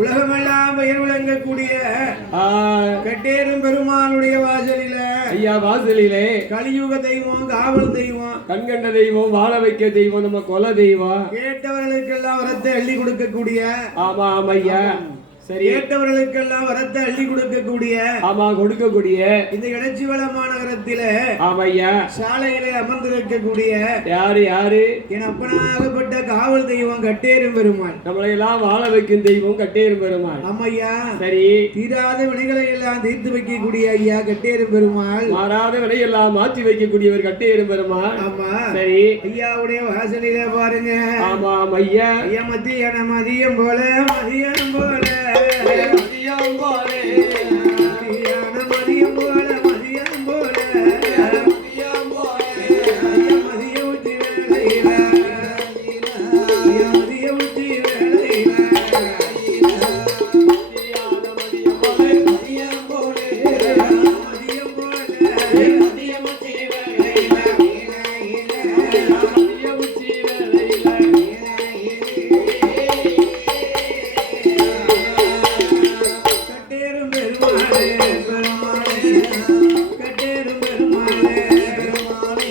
உலகமெல்லாம் பெயர் விளங்கக்கூடிய கட்டேரும் பெருமானுடைய வாசலில ஐயா வாசலிலே கலியுக தெய்வம், காவல் தெய்வம், கண்கண்ட தெய்வம், வாழ வைக்க தெய்வம், நம்ம கொல தெய்வம், கேட்டவர்களுக்கெல்லாம் வரத்தை அள்ளி கொடுக்கக்கூடிய ஆமா ஆமா ஐயா சரி ஏற்றவர்களுக்கெல்லாம் வரத்தை அள்ளி கொடுக்கக்கூடிய ஆமா கொடுக்கக்கூடிய இந்த இளச்சிவள மாநகரத்தில ஆமையா சாலையிலே அமர்ந்திருக்கக்கூடிய யாரு யாரு என் அப்பனாகப்பட்ட காவல் தெய்வம் கட்டேரும் பெருமாள், நம்மளை எல்லாம் வாழ வைக்கும் தெய்வம் கட்டேரும் பெருமாள். ஆமையா சரி தீராத வினைகளை எல்லாம் தீர்த்து வைக்கக்கூடிய ஐயா கட்டேரும் பெருமாள், மாறாத வினையெல்லாம் மாற்றி வைக்கக்கூடியவர் கட்டேரும் பெருமாள். ஆமா சரி ஐயாவுடைய வாசலில பாருங்க. ஆமா ஐயா ஐயா மத்தியான மதியம் போல மதியம் போல மதியம் போல மதியான மதியம் போல மதியம் போல மதியம் போல ஐயா மதிய ஊற்றி வேலையில ஐயா மதிய ஊற்றி வேலையில மதியம் போல மதியம் போல மதியம் போல மதியம் ஊற்றி வேலையில மதியம் ஊற்றி வேலையில கட்டேரும் பெருமாளே பெருமாளே கட்டேரும் பெருமாளே பெருமாளே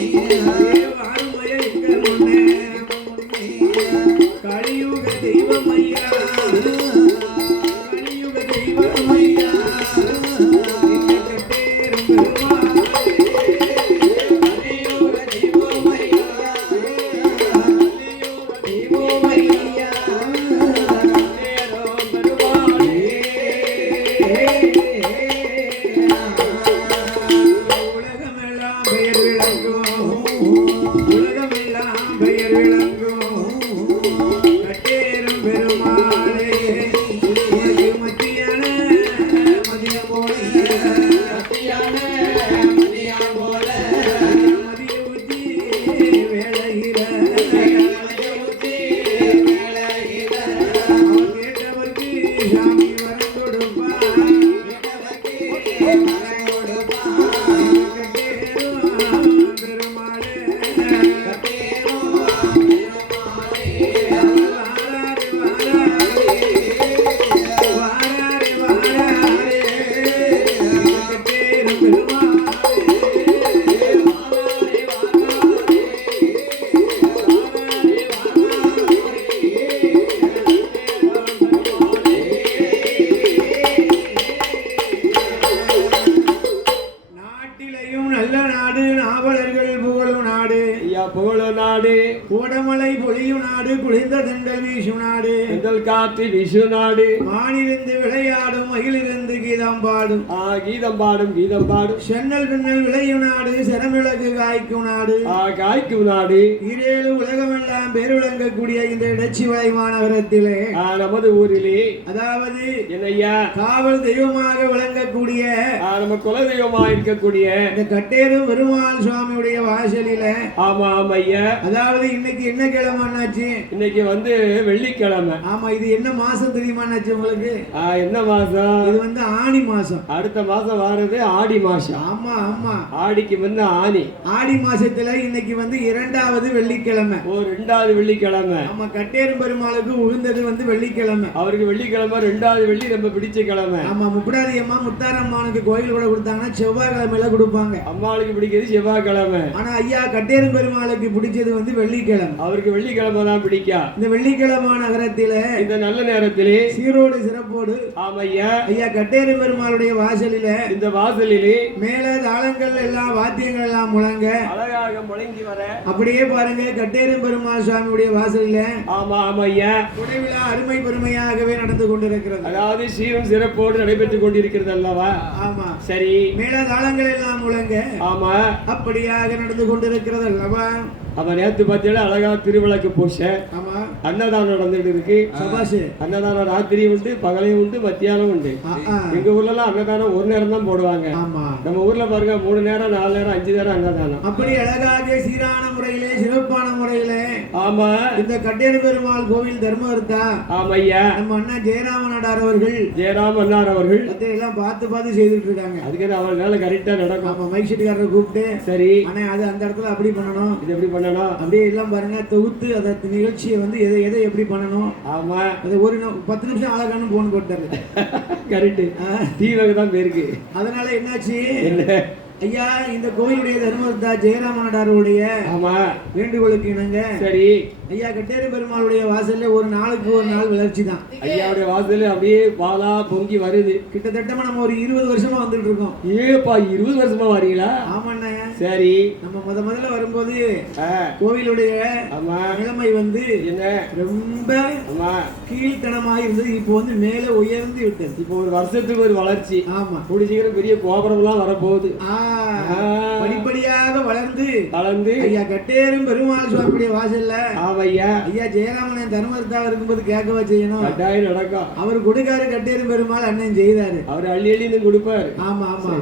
வாருமைய இங்க முன்னே கலியுக தெய்வம் ஐயா கலியுக தெய்வம் ஐயா இங்க கட்டேரும் பெருமாளே கலியுக தெய்வம் ஐயா கலியுக தெய்வம் ஐயா கட்டேரும் பெருமாளே உலகமெல்லாம் பெயர் விளங்கும், உலகமெல்லாம் பெயர் விளங்கும் கட்டேரும் பெருமாளே உனக்கு மத்தியான மதியம் போல மத்தியான மதியம் போல மதிய ஊற்றி வேளையில மதியம் ஊற்றி வேளையில அவன் கேட்டவர்க்கு சாமி வரம் கொடுப்பான். கட்டேரும் பெருமாளே வாராரே வாராரே கட்டேரும் பெருமாளே நாட்டிலையும் நல்ல நாடு, நாவலர்கள் புகழும் நாடு, ஐயா புகழ நாடு கோடமலை பொழியும் நாடு, குளிர்ந்த தென்றல் வீசும் நாடு தென்றல் காற்று விசு நாடு மானிலிருந்து விளையாடும் மயிலிருந்து கீதம் பாடும் கீதம் பாடும் கீதம் பாடும் சென்னல் பின்னல் விளையும் நாடு செரமிளகு காய்க்கும் நாடு காய்க்கும் நாடு ஈரேழு உலகமெல்லாம் பேருலங்கக்கூடிய இந்த இடச்சிவளை மாநகரத்திலே நமது ஊரிலே அதாவது என்னையா காவல் தெய்வமாக விளங்கக்கூடிய நம்ம குல தெய்வமா இருக்கக்கூடிய இந்த கட்டேரும் பெருமாள் சுவாமியுடைய வாசலில ஆமா ஆமா ஐயா அதாவது இன்னைக்கு என்ன கிழமைன்னாச்சு இன்னைக்கு வந்து வெள்ளிக்கிழமை ஆமா இது என்ன மாசம் தெரியுமான்னாச்சு உங்களுக்கு என்ன மாசம் இது வந்து ஆனி மாசம் அடுத்த மாசம் வாரது ஆடி மாசம் ஆமா ஆமா ஆடிக்கு முன்ன ஆனி ஆடி மாசத்துல இன்னைக்கு வந்து இரண்டாவது வெள்ளிக்கிழமை ரெண்டாவது வெள்ளிக்கிழமை ஆமா கட்டேரும் பெருமாளுக்கு உகந்தது வந்து வெள்ளிக்கிழமை அவருக்கு வெள்ளிக்கிழமை ரெண்டாவது வெள்ளி ரொம்ப பிடிச்ச கிழமை ஆமா முப்படாதி அம்மா முத்தாரம்மானுக்கு கோயில் கூட கொடுத்தாங்கன்னா செவ்வாய்க்கிழமையில கொடுப்பாங்க அம்மாளுக்கு பிடிக்கிறது செவ்வாய்க்கிழமை ஆனா ஐயா கட்டேரும் பெருமாளுக்கு பிடிச்சது வந்து வெள்ளிக்கிழமை அவருக்கு வெள்ளிக்கிழமை தான் பிடிக்கா இந்த வெள்ளிக்கிழமை நகரத்தில இந்த நல்ல நேரத்திலே சீரோடு சிறப்போடு ஆமையா ஐயா கட்டேரும் பெருமாளுடைய வாசலில இந்த வாசலிலே மேல தாளங்கள் எல்லாம் வாத்தியங்கள் எல்லாம் முழங்க அழகாக முழங்கி வர அப்படியே பாருங்க கட்டேரும் பெருமாள் சுவாமியுடைய வாசலில ஆமா ஆமா ஐயா குடைவிழா அருமை பெருமையாகவே நடந்து கொண்டிருக்கிறது அதாவது சீரும் சிறப்போடு நடைபெற்றுக் கொண்டிருக்கிறது அல்லவா ஆமா சரி மேல தாளங்கள் எல்லாம் முழங்க ஆமா அப்படியாக நடந்து கொண்டிருக்கிறது அல்லவா அவன் நேத்து பார்த்தீங்கன்னா அழகா திருவிளக்கு பூச ஆமா அன்னதானம் நடந்துட்டு இருக்கு சபாஷ் அன்னதானம் ராத்திரி உண்டு பகலையும் உண்டு மத்தியானம் உண்டு எங்க ஊர்ல எல்லாம் அன்னதானம் ஒரு நேரம் தான் போடுவாங்க ஆமா நம்ம ஊர்ல பாருங்க 3 நேரம் 4 நேரம் 5 நேரம் அன்னதானம் அப்படி அழகாக சீரான முறையிலே சிறப்பான முறையிலே ஆமா இந்த கட்டேரி பெருமாள் கோவில் தர்மவர்த்தா ஆமா ஐயா நம்ம அண்ணா ஜெயராம நாடார் அவர்கள் ஜெயராம் அண்ணார் அவர்கள் எல்லாம் பார்த்து செய்துட்டு இருக்காங்க அதுக்கு அவர்களால கரெக்டா நடக்கும் ஆமா மைக் செட்டுக்காரரை கூப்பிட்டு சரி ஆனா அது அந்த இடத்துல அப்படி பண்ணணும் இது எப்படி பண்ணணும் அப்படியே எல்லாம் பாருங்க தொகுத்து அந்த நிகழ்ச்சியை வந்து எதை எப்படி பண்ணணும் ஆமா அது ஒரு 10 நிமிஷம் ஆளகானு போன் போட்டாரு கரெக்ட் தீவக தான் பேருக்கு அதனால என்னாச்சு ஐயா இந்த கோயிலுடைய தர்மவர்த்தா ஜெயராம நாடாருடைய ஆமா வேண்டுகோளுக்கு இணங்க சரி ஐயா கட்டேரி பெருமாளுடைய வாசல்ல ஒரு நாளுக்கு ஒரு நாள் வளர்ச்சி தான் ஐயாவுடைய வாசல்ல அப்படியே பாலா பொங்கி வருது கிட்டத்தட்ட நம்ம ஒரு 20 வருஷமா வந்துட்டு இருக்கோம் ஏப்பா 20 வருஷமா வரீங்களா ஆமாண்ணே சரி நம்ம முதல்ல வரும்போது கோவிலுடைய நிலைமை வந்து என்ன ரொம்ப கீழ்த்தனமா இருந்தது இப்போ வந்து மேல உயர்ந்து விட்டது இப்போ ஒரு வருஷத்துக்கு ஒரு வளர்ச்சி ஆமா கூடி சீக்கிரம் பெரிய கோபுரம் எல்லாம் வரப்போகுது படிப்படியாக வளர்ந்து வளர்ந்து ஐயா கட்டேரும் பெருமாள் சுவாமியுடைய வாசல்ல ஐயா ஐயா ஜெயராமன் தர்மர்த்தாவ இருக்கும்போது கேட்கவா செய்யணும் கட்டாயம் நடக்கும் அவர் கொடுக்காரு கட்டேரும் பெருமாள் அண்ணன் செய்தாரு அவர் அள்ளி அள்ளி கொடுப்பாரு ஆமா ஆமா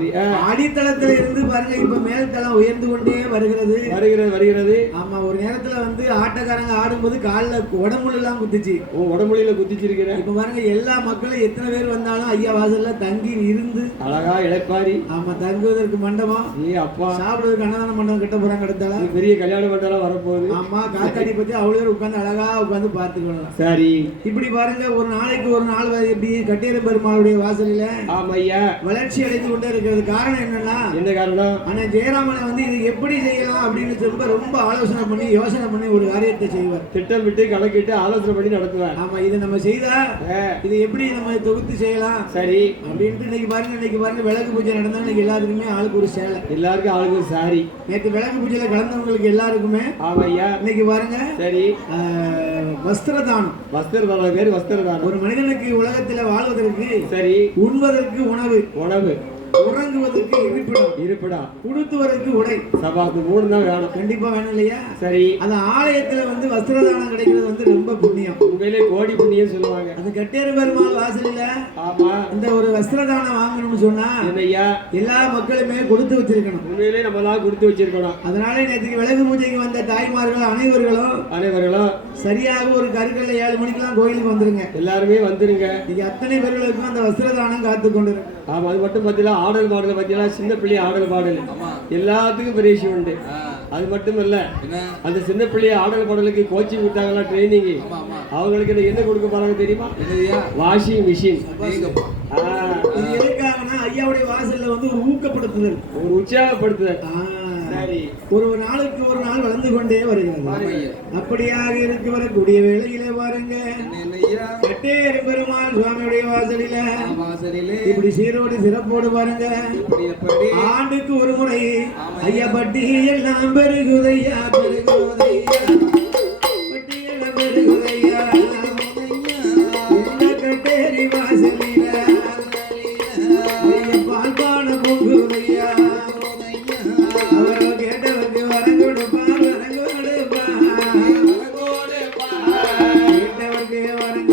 அடித்தளத்துல இருந்து பாருங்க இப்ப மேல் தளம் உயர்ந்து கொண்டே வருகிறது ஆமா ஒரு நேரத்துல வந்து ஆட்டக்காரங்க ஆடும்போது காலில் உடம்புல எல்லாம் குத்துச்சு உடம்புல குத்திச்சிருக்கிறேன் இப்ப பாருங்க எல்லா மக்களும் எத்தனை பேர் வந்தாலும் ஐயா வாசல்ல தங்கி இருந்து அழகா இளைப்பாரி ஆமா தங்குவதற்கு மண்டபம் அப்பா சாப்பிடுவதற்கு அன்னதான மண்டபம் கட்ட போறாங்க அடுத்தால பெரிய கல்யாண மண்டபம் வரப்போகுது ஆமா காத்தாடி பத்தி அவ்வளவு பேர் உட்கார்ந்து அழகா உட்கார்ந்து பார்த்துக்கணும் சரி இப்படி பாருங்க ஒரு நாளைக்கு ஒரு நாள் எப்படி கட்டேரி பெருமாளுடைய வாசலில ஆமா ஐயா வளர்ச்சி அடைந்து கொண்டே இருக்கிறது காரணம் என்னன்னா என்ன காரணம் ஆனா ஜெயராமனை வந்து இது எப்படி செய்யலாம் அப்படின்னு ரொம்ப ஆலோசனை பண்ணி யோசனை பண்ணி ஒரு காரியத்தை செய்வார் திட்டமிட்டு கணக்கிட்டு ஆலோசனை பண்ணி நடத்துவார் ஆமா இதை நம்ம செய்தா இது எப்படி நம்ம தொகுத்து செய்யலாம் சரி அப்படின்ட்டு இன்னைக்கு பாருங்க விளக்கு பூஜை நடந்தா இன்னைக்கு எல்லாருக்குமே ஆளுக்கு ஒரு சேலை எல்லாருக்கும் ஆளுக்கு ஒரு சாரி நேற்று விளக்கு பூஜையில கலந்தவங்களுக்கு எல்லாருக்குமே ஆமா ஐயா இன்னைக்கு பாருங்க சரி வஸ்திரதானம் பேரு வஸ்திரதானம் ஒரு மனிதனுக்கு உலகத்துல வாழ்வதற்கு சரி உண்பதற்கு உணவு உறங்குவதற்கு இருப்பிடம் உடுத்துவதற்கு உடை சபாக்கு 3 தான் வேணும் கண்டிப்பா வேணும் இல்லையா சரி அந்த ஆலயத்துல வந்து வஸ்திரதானம் கிடைக்கிறது வந்து ரொம்ப புண்ணியம் உண்மையிலே கோடி புண்ணியம் சொல்லுவாங்க அது கட்டேரி பெருமாள் வாசலில ஆமா இந்த ஒரு வஸ்திரதானம் வாங்கணும்னு சொன்னா என்னையா எல்லா மக்களுமே கொடுத்து வச்சிருக்கணும் உண்மையிலே நம்ம எல்லாம் கொடுத்து வச்சிருக்கணும் அதனால நேற்றுக்கு விளக்கு பூஜைக்கு வந்த தாய்மார்கள் அனைவர்களும் சரியாக ஒரு கருக்கல்ல 7 மணிக்கெல்லாம் கோயிலுக்கு வந்துருங்க எல்லாருமே வந்துருங்க நீங்க அத்தனை பேர்களுக்கும் அந்த வஸ்திரதானம் காத்து கொண்டிருக்கு ஆமா அது மட்டும் பார்த்தீங்கன்னா ஆடல் பாடல பார்த்தீங்கன்னா சின்ன பிள்ளை ஆடல் பாடல் எல்லாத்துக்கும் பெரிய உண்டு அது மட்டும் இல்ல அந்த சின்ன பிள்ளைய ஆடல் பாடலுக்கு கோச்சிங் விட்டாங்களா ட்ரைனிங் அவங்களுக்கு என்ன கொடுக்க போறாங்க தெரியுமா வாஷிங் மிஷின் எதுக்காகனா ஐயாவுடைய வாசல்ல வந்து ஒரு ஊக்கப்படுத்துதல் ஒரு உற்சாகப்படுத்துதல் ஒரு நாளுக்கு ஒரு நாள் வளர்ந்து கொண்டே வருகிறது அப்படியாக இருக்கு வரக்கூடிய வேளையில பாருங்க கட்டேரி பெருமாள் சுவாமியுடைய வாசலில இப்படி சீரோடு சிறப்போடு பாருங்க ஆண்டுக்கு ஒரு முறை ஐயா பட்டி எல்லாம் பெருகுதையா பட்டி எல்லாம் பெருகுதையா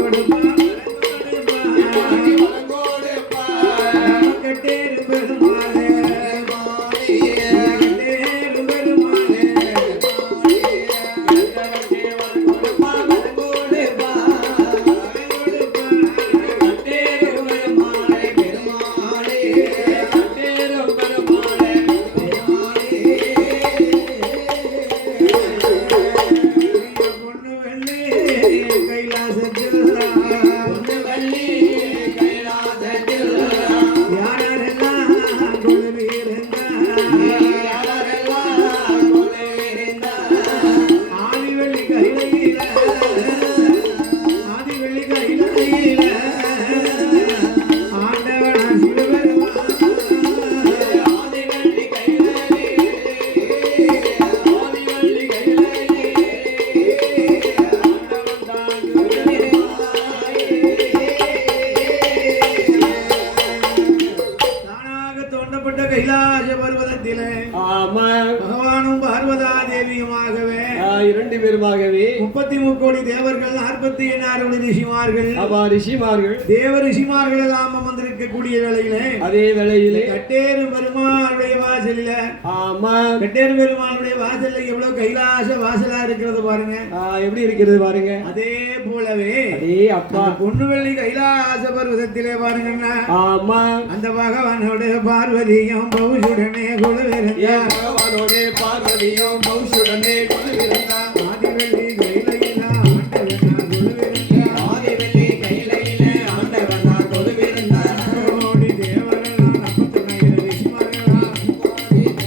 கொடுப்பா கட்டேரும் பெருமாளே கட்டேரும் பெருமாளே பொண்ணு வெள்ளி கைலாசத்தில் யாரெல்லாம் ஆதிவெள்ளி கையில ஆண்டவனா சிவபெருமான் தானாக தோண்டப்பட்ட கைலாச பர்வதத்திலே ஆமா பகவானும் பார்வதா தேவியுமாகவே இரண்டு பேருமாகவே 33 கோடி தேவர்கள் 46 கோடி ரிஷிமார்கள் அப்பா ரிஷிமார்கள் தேவ ரிஷிமார்கள் எல்லாம் அமர்ந்திருக்கக்கூடிய வேளையிலே அதே வேளையிலே கட்டேரும் பெருமாளுடைய வாசலில ஆமா கட்டேரும் பெருமாளுடைய வாசல்ல எவ்வளவு கைலாச வாசலா இருக்கிறது பாருங்க எப்படி இருக்கிறது பாருங்க அதே போலவே அதே அப்பா பொன்னுவெள்ளி கைலாச பர்வதத்திலே பாருங்கன்னா ஆமா அந்த பகவானோட பார்வதியும் பௌஷுடனே குலவிருந்தா பகவானோட பார்வதியும் பௌஷுடனே கொண்டிருந்தா ஆதிவெள்ளி கையில ஆண்டவனா குலவிருந்தா கோடி தேவரெல்லாம் 49 ரிஷிமார்களா கையில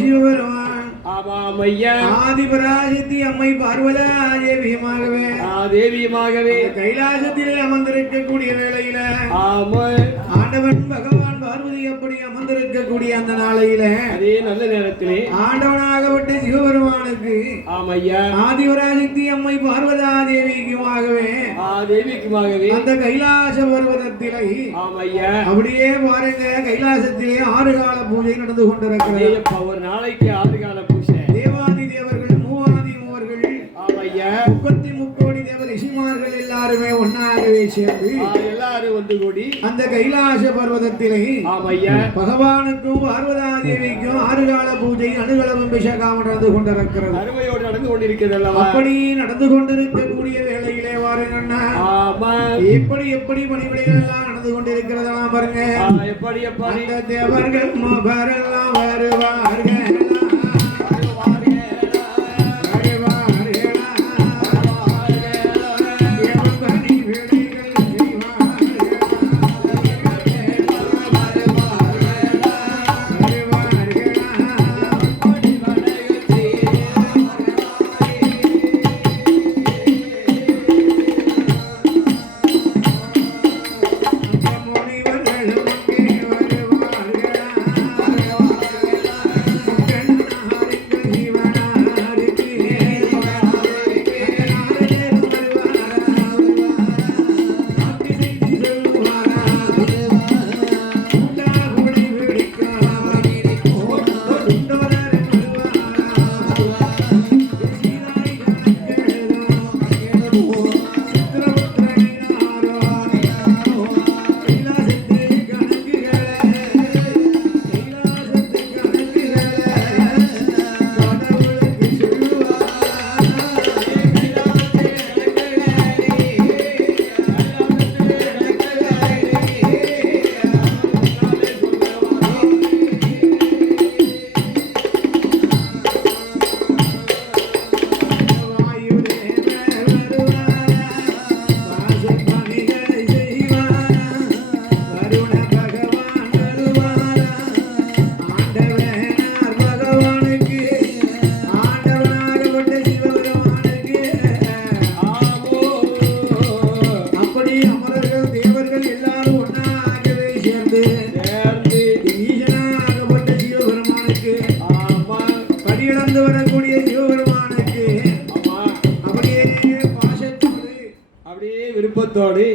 சிவபெருமான் ஆமாம் ஐயா ஆதிபராசக்தி அம்மை பார்வதா தேவியமாகவே தேவியமாகவே கைலாசத்திலே அமர்ந்திருக்கக்கூடிய வேளையில ஆமா ஆண்டவன் பகவான் பார்வதி அப்படி அமர்ந்திருக்கக்கூடிய அந்த நாளையில அதே நல்ல நேரத்திலே ஆண்டவனாகப்பட்ட சிவபெருமானுக்கு ஆமையா ஆதிபராசக்தி அம்மை பார்வதா தேவிக்குமாகவே தேவிக்குமாகவே அந்த கைலாச பர்வதத்திலே ஆமையா அப்படியே பாருங்க கைலாசத்திலே 6 கால பூஜை நடந்து கொண்டிருக்கிறது ஒரு நாளைக்கு 6 கால பூஜை தேவாதி தேவர்கள் மூவாதி மூவர்கள் ஆமையா 33 தேவ ரிஷிமார்கள் எல்லாருமே ஒன்னாகவே சேர்ந்து எல்லாரும் வந்து கூடி அந்த கைலாச பர்வதத்திலே ஆமையா பகவானுக்கும் பார்வதா தேவிக்கும் 6 கால பூஜை அனுகலம் அபிஷேகம் நடந்து கொண்டிருக்கிறது அருமையோடு நடந்து கொண்டிருக்கிறது அல்லவா அப்படி நடந்து கொண்டிருக்கக்கூடிய வேளையிலே வாருங்கண்ணா ஆமா எப்படி எப்படி பணிவிடைகள் எல்லாம் நடந்து கொண்டிருக்கிறதெல்லாம் பாருங்க எப்படி எப்படி அந்த தேவர்கள் மூவரெல்லாம் வருவார்கள்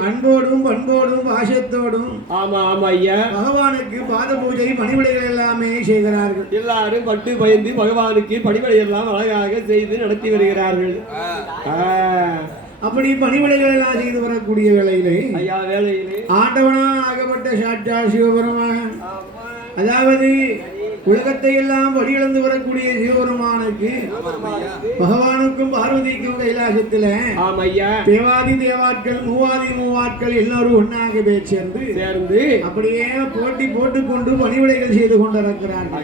அன்போடும் பண்போடும் பாசத்தோடும் ஆமா ஆமா ஐயா பகவானுக்கு பாத பூஜை பணிவிடைகள் எல்லாமே செய்கிறார்கள். எல்லாரும் பட்டு பயந்து பகவானுக்கு பணிவிடை எல்லாம் அழகாக செய்து நடத்தி வருகிறார்கள். அப்படி பணிவிடைகள் எல்லாம் செய்து வரக்கூடிய வேளையிலே ஐயா வேளையிலே ஆண்டவனா ஆகப்பட்ட சாட்சா சிவபெருமான் அதாவது உலகத்தை எல்லாம் வழியிழந்து வரக்கூடிய சிவபெருமானுக்கு பகவானுக்கும் பார்வதிக்கும் கைலாசத்துல தேவாதி தேவாட்கள் மூவாதி மூவாட்கள் எல்லாரும் ஒன்னாக சேர்ந்து அப்படியே போட்டி போட்டுக்கொண்டு பணிவிடைகள் செய்து கொண்டிருக்கிறார்கள்.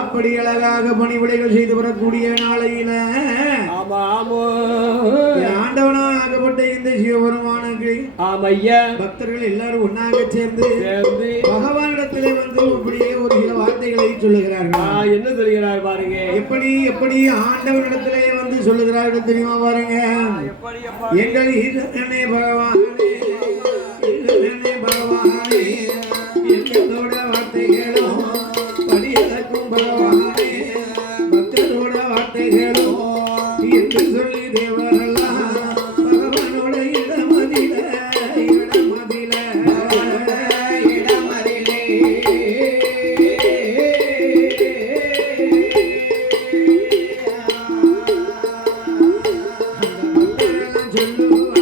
அப்படி அழகாக பணிவிடைகள் செய்து வரக்கூடிய நாளையில ஆண்டவனா ஆகப்பட்ட இந்த சிவபெருமானுக்கு பக்தர்கள் எல்லாரும் ஒன்னாக சேர்ந்து பகவானிடத்திலே வந்து அப்படியே ஒரு சில வார்த்தைகளை சொல்லுகிறார்கள். என்ன சொல்லுகிறார் பாருங்க. எப்படி எப்படி ஆண்டவனிடத்திலே வந்து சொல்லுகிறார்கள் தெரியுமா பாருங்க. எங்கள் ஈசனே பகவானே பகவானே எங்களோட வார்த்தைகளும் படியதற்கும் பகவானே பக்தரோட வார்த்தைகளும் என்று சொல்லி தேவரெல்லாம் பகவானோட இடமதில சொல்லுவாரா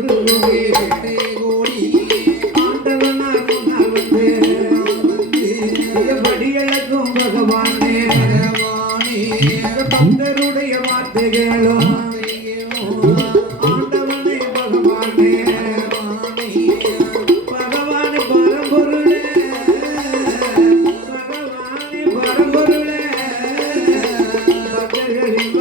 ஒன்று கூடி ஆண்டவனார் முன்னால் வந்து படியளக்கும் பகவானே பக்தருடைய வார்த்தைகளும் ஆண்டவனே பகவானே பகவானே பரம்பொருளே பகவானே பரம்பொருளே பக்தர்களின்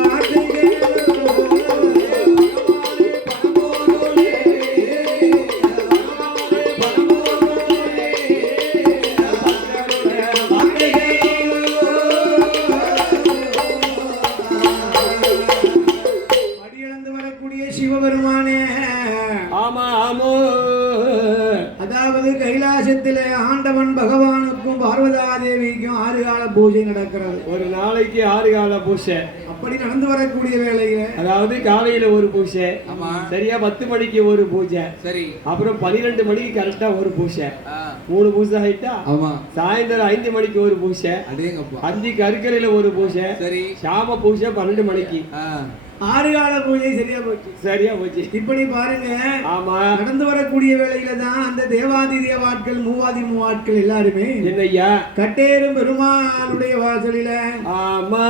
சிவபெருமானே ஆமா ஆமோ அதாவது கைலாசத்திலே ஆண்டவன் பகவானுக்கும் பார்வதா தேவிக்கும் 6 கால பூஜை நடக்கிறது. ஒரு நாளைக்கு 6 கால பூஜை அப்படி நடந்து வரக்கூடிய வேளையில அதாவது காலையில ஒரு பூஜை, சரியா 10 மணிக்கு ஒரு பூஜை, சரி அப்புறம் 12 மணிக்கு கரெக்டா ஒரு பூஜை, 3 பூஜை ஆயிட்டா. ஆமா சாயந்தரம் 5 மணிக்கு ஒரு பூஜை, அடேங்கப்பா 5 கருக்கரையில ஒரு பூஜை, சரி சாம பூஜை 12 மணிக்கு. 6 கால பூஜை சரியா போச்சு. சரியா போச்சு. இப்படி பாருங்க, ஆமா நடந்து வரக்கூடிய வேளையில தான் அந்த தேவாதி தேவாட்கள் மூவாதி மூவாட்கள் எல்லாருமே என்னய்யா கட்டேரும் பெருமாளுடைய வாசலில ஆமா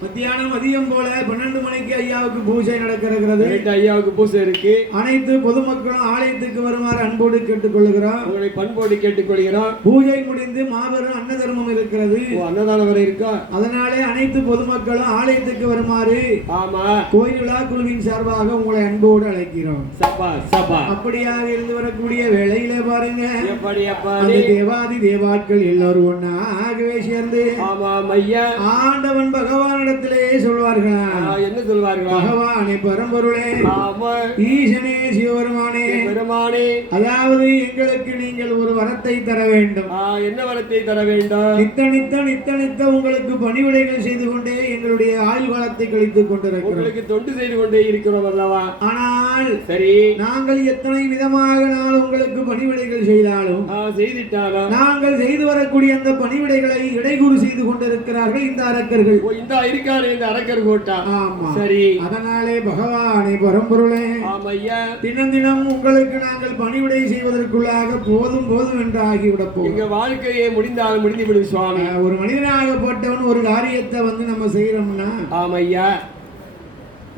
மத்தியானம் மதியம் போல 12 மணிக்கு ஐயாவுக்கு பூஜை நடக்கிறது. ஐயாவுக்கு பூஜை இருக்கு. அனைத்து பொதுமக்களும் ஆலயத்துக்கு வருமாறு அன்போடு கேட்டுக்கொள்கிறோம். உங்களை பண்போடு கேட்டுக்கொள்கிறோம். பூஜை முடிந்து மாபெரும் அன்னதர்மம் இருக்கிறது. அன்னதானம் வரை இருக்கா? அதனாலே அனைத்து பொதுமக்களும் ஆலயத்துக்கு வருமாறு ஆமா கோயில் விழா குழுவின் சார்பாக உங்களை அன்போடு அழைக்கிறோம். சபா சபா அப்படியாக இருந்து வரக்கூடிய வேளையில பாருங்க, எப்படி அந்த தேவாதி தேவாட்கள் எல்லோரும் ஒன்னாகவே சேர்ந்து ஆமா ஐயா ஆண்டவன் பகவான் சொல்வார்களா? என்ன சொல்வார்கள்? பகவானே பரம்பொருளே ஈசனே சிவபெருமானே பெருமானே, அதாவது எங்களுக்கு நீங்கள் ஒரு வரத்தை தர வேண்டும். என்ன வரத்தை தர வேண்டும்? நித்த உங்களுக்கு பணிவிடைகள் செய்து கொண்டே எங்களுடைய ஆயுள் காலத்தை கழித்துக் கொண்டிருக்கிறோம். உங்களுக்கு தொண்டு செய்து கொண்டே இருக்கிறோம் அல்லவா? ஆனால் சரி, நாங்கள் எத்தனை விதமாக நான் உங்களுக்கு பணிவிடைகள் செய்தாலும் செய்திட்டாலும் நாங்கள் செய்து வரக்கூடிய அந்த பணிவிடைகளை இடையூறு செய்து கொண்டிருக்கிறார்கள் இந்த அரக்கர்கள். இந்த இருக்காரு இந்த அரக்கர் கோட்டா. ஆமா சரி, அதனாலே பகவானே பரம்பொருளே ஆமையா தினம் உங்களுக்கு நாங்கள் பணிவிடை செய்வதற்குள்ளாக போதும் என்று ஆகிவிடப் போகும். எங்க வாழ்க்கையை முடிந்தாலும் முடிந்து விடும் சுவாமி. ஒரு மனிதனாக போட்டவன் ஒரு காரியத்தை நம்ம செய்யறோம்னா ஆமையா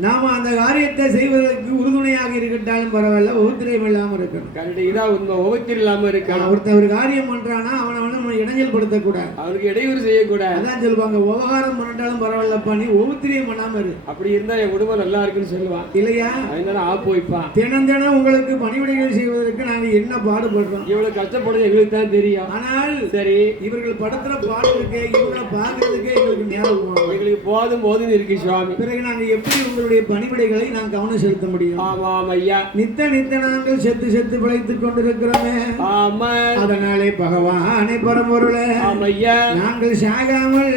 நாம அந்த காரியத்தை செய்வதற்கு உறுதுணையாக இருக்கட்டாலும் பரவாயில்ல, ஒவ்வொருத்தரையும் இல்லாம இருக்கணும். இதான் உண்மை, ஒவ்வொருத்தர் இல்லாம இருக்கணும். ஒருத்தர் ஒரு காரியம் பண்றானா அவனை இடைஞ்சல் படுத்தக்கூடாது, அவனுக்கு இடையூறு செய்யக்கூடாது. அதான் சொல்லுவாங்க, விவகாரம் பண்ணிட்டாலும் பரவாயில்லப்பா நீ ஒவ்வொருத்தரையும் பண்ணாம இரு. அப்படி இருந்தா என் குடும்பம் நல்லா இருக்குன்னு சொல்லுவான் இல்லையா? அதனால ஆப்பு வைப்பான். தினம் உங்களுக்கு பணிவிடைகள் செய்வதற்கு நாங்க என்ன பாடுபடுறோம், இவ்வளவு கஷ்டப்படுறது எங்களுக்கு தான் தெரியும். ஆனால் சரி, இவர்கள் படுத்துற பாடுறதுக்கே இவங்களை பாக்குறதுக்கே எங்களுக்கு நேரம் எங்களுக்கு போதும் இருக்கு சுவாமி. பிறகு நாங்க எப்படி உங்களுடைய பணிவிடைகளை நான் கவனம் செலுத்த முடியும்? ஆமாம் ஐயா, நித்த நாங்கள் செத்து பிழைத்துக் கொண்டிருக்கிறோமே. ஆமா, அதனாலே பகவானே பரம்பொருளே ஆமையா நாங்கள் சாகாமல்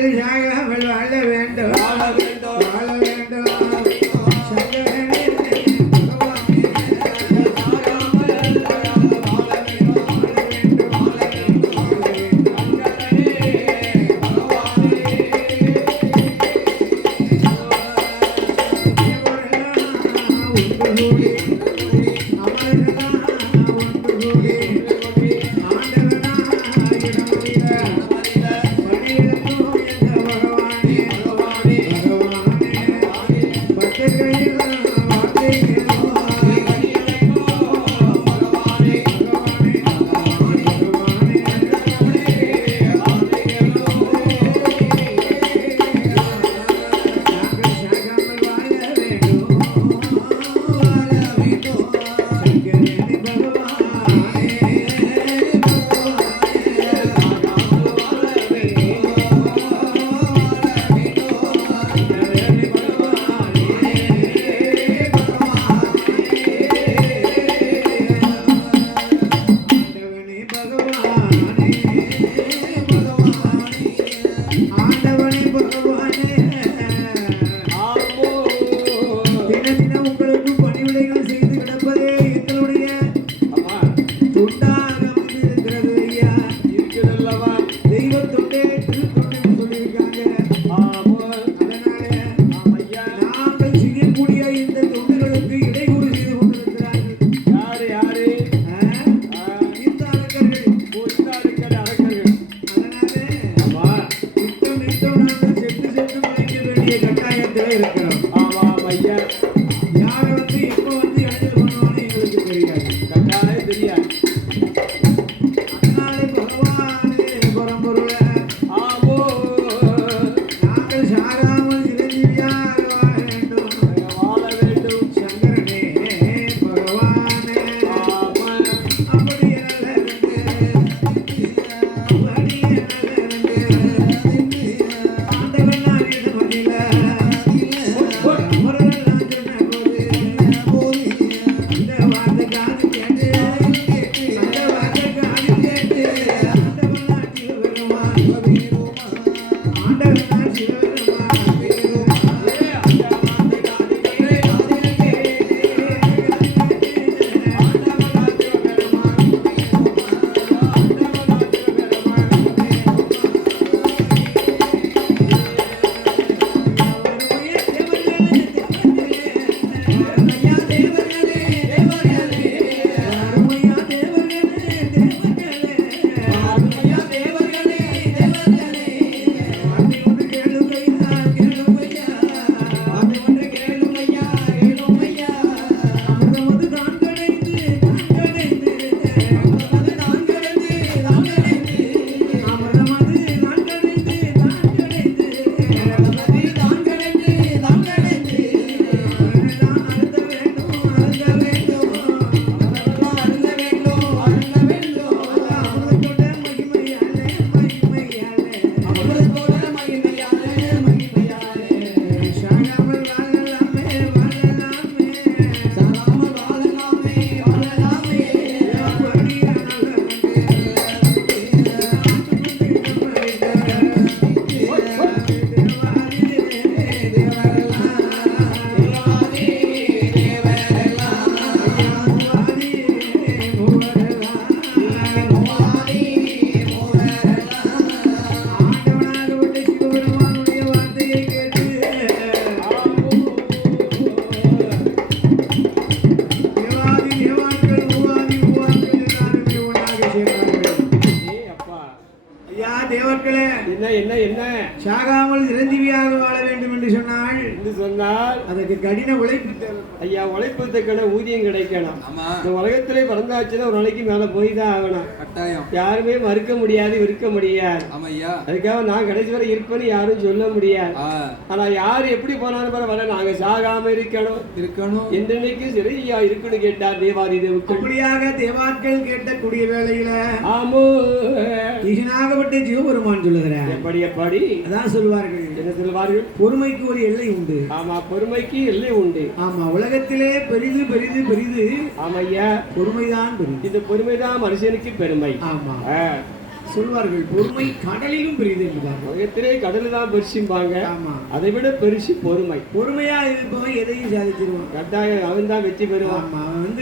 வாழ வேண்டும். என்ன என்ன சாகாமல் சிரஞ்சீவியாக வாழ வேண்டும் என்று சொன்னால் என்று சொன்னால் அதற்கு கடின உழைப்பு தேவை. ஐயா உழைப்புக்கான ஊதியம் கிடைக்கணும். ஆமா இந்த உலகத்திலே பிறந்தாச்சுன்னா ஒரு நாளைக்கு மேல போய் தான் ஆகணும். கட்டாயம் யாருமே மறுக்க முடியாது, விற்க முடியாது. ஆமா ஐயா அதுக்காக நான் கடைசி வரை இருப்பேன்னு யாரும் சொல்ல முடியாது. ஆனா யாரு எப்படி போனாலும் பரவாயில்ல, நாங்க சாகாம இருக்கணும் இருக்கணும் என்றைக்கு சிறையா இருக்குன்னு கேட்டார் தேவாதி தேவுக்கு. அப்படியாக தேவாக்கள் கேட்டக்கூடிய வேளையில ஆமோ ஈசனாகப்பட்ட சிவபெருமான் சொல்லுகிறார். எப்படி எப்படி அதான் சொல்வார்கள், என்ன சொல்வார்கள்? பொறுமைக்கு ஒரு எல்லை உண்டு. ஆமா, பொறுமைக்கு எல்லை உண்டு. ஆமா, உலகத்திலே பெரிது பெரிது பெரிது ஆமையா பொறுமைதான் பெரிது. இந்த பொறுமைதான் மனுஷனுக்கு பெருமை. ஆமா சொல்வார்கள், பொறுமை கடலிலும் பெரிது என்பார்கள். உலகத்திலே கடல் தான் பெருசும்பாங்க. ஆமா, அதை விட பெருசு பொறுமை. பொறுமையா இருப்பவன் எதையும் சாதிச்சிருவான். கட்டாயம் அவன் தான் வெற்றி பெறுவான். ஆமா, அவன்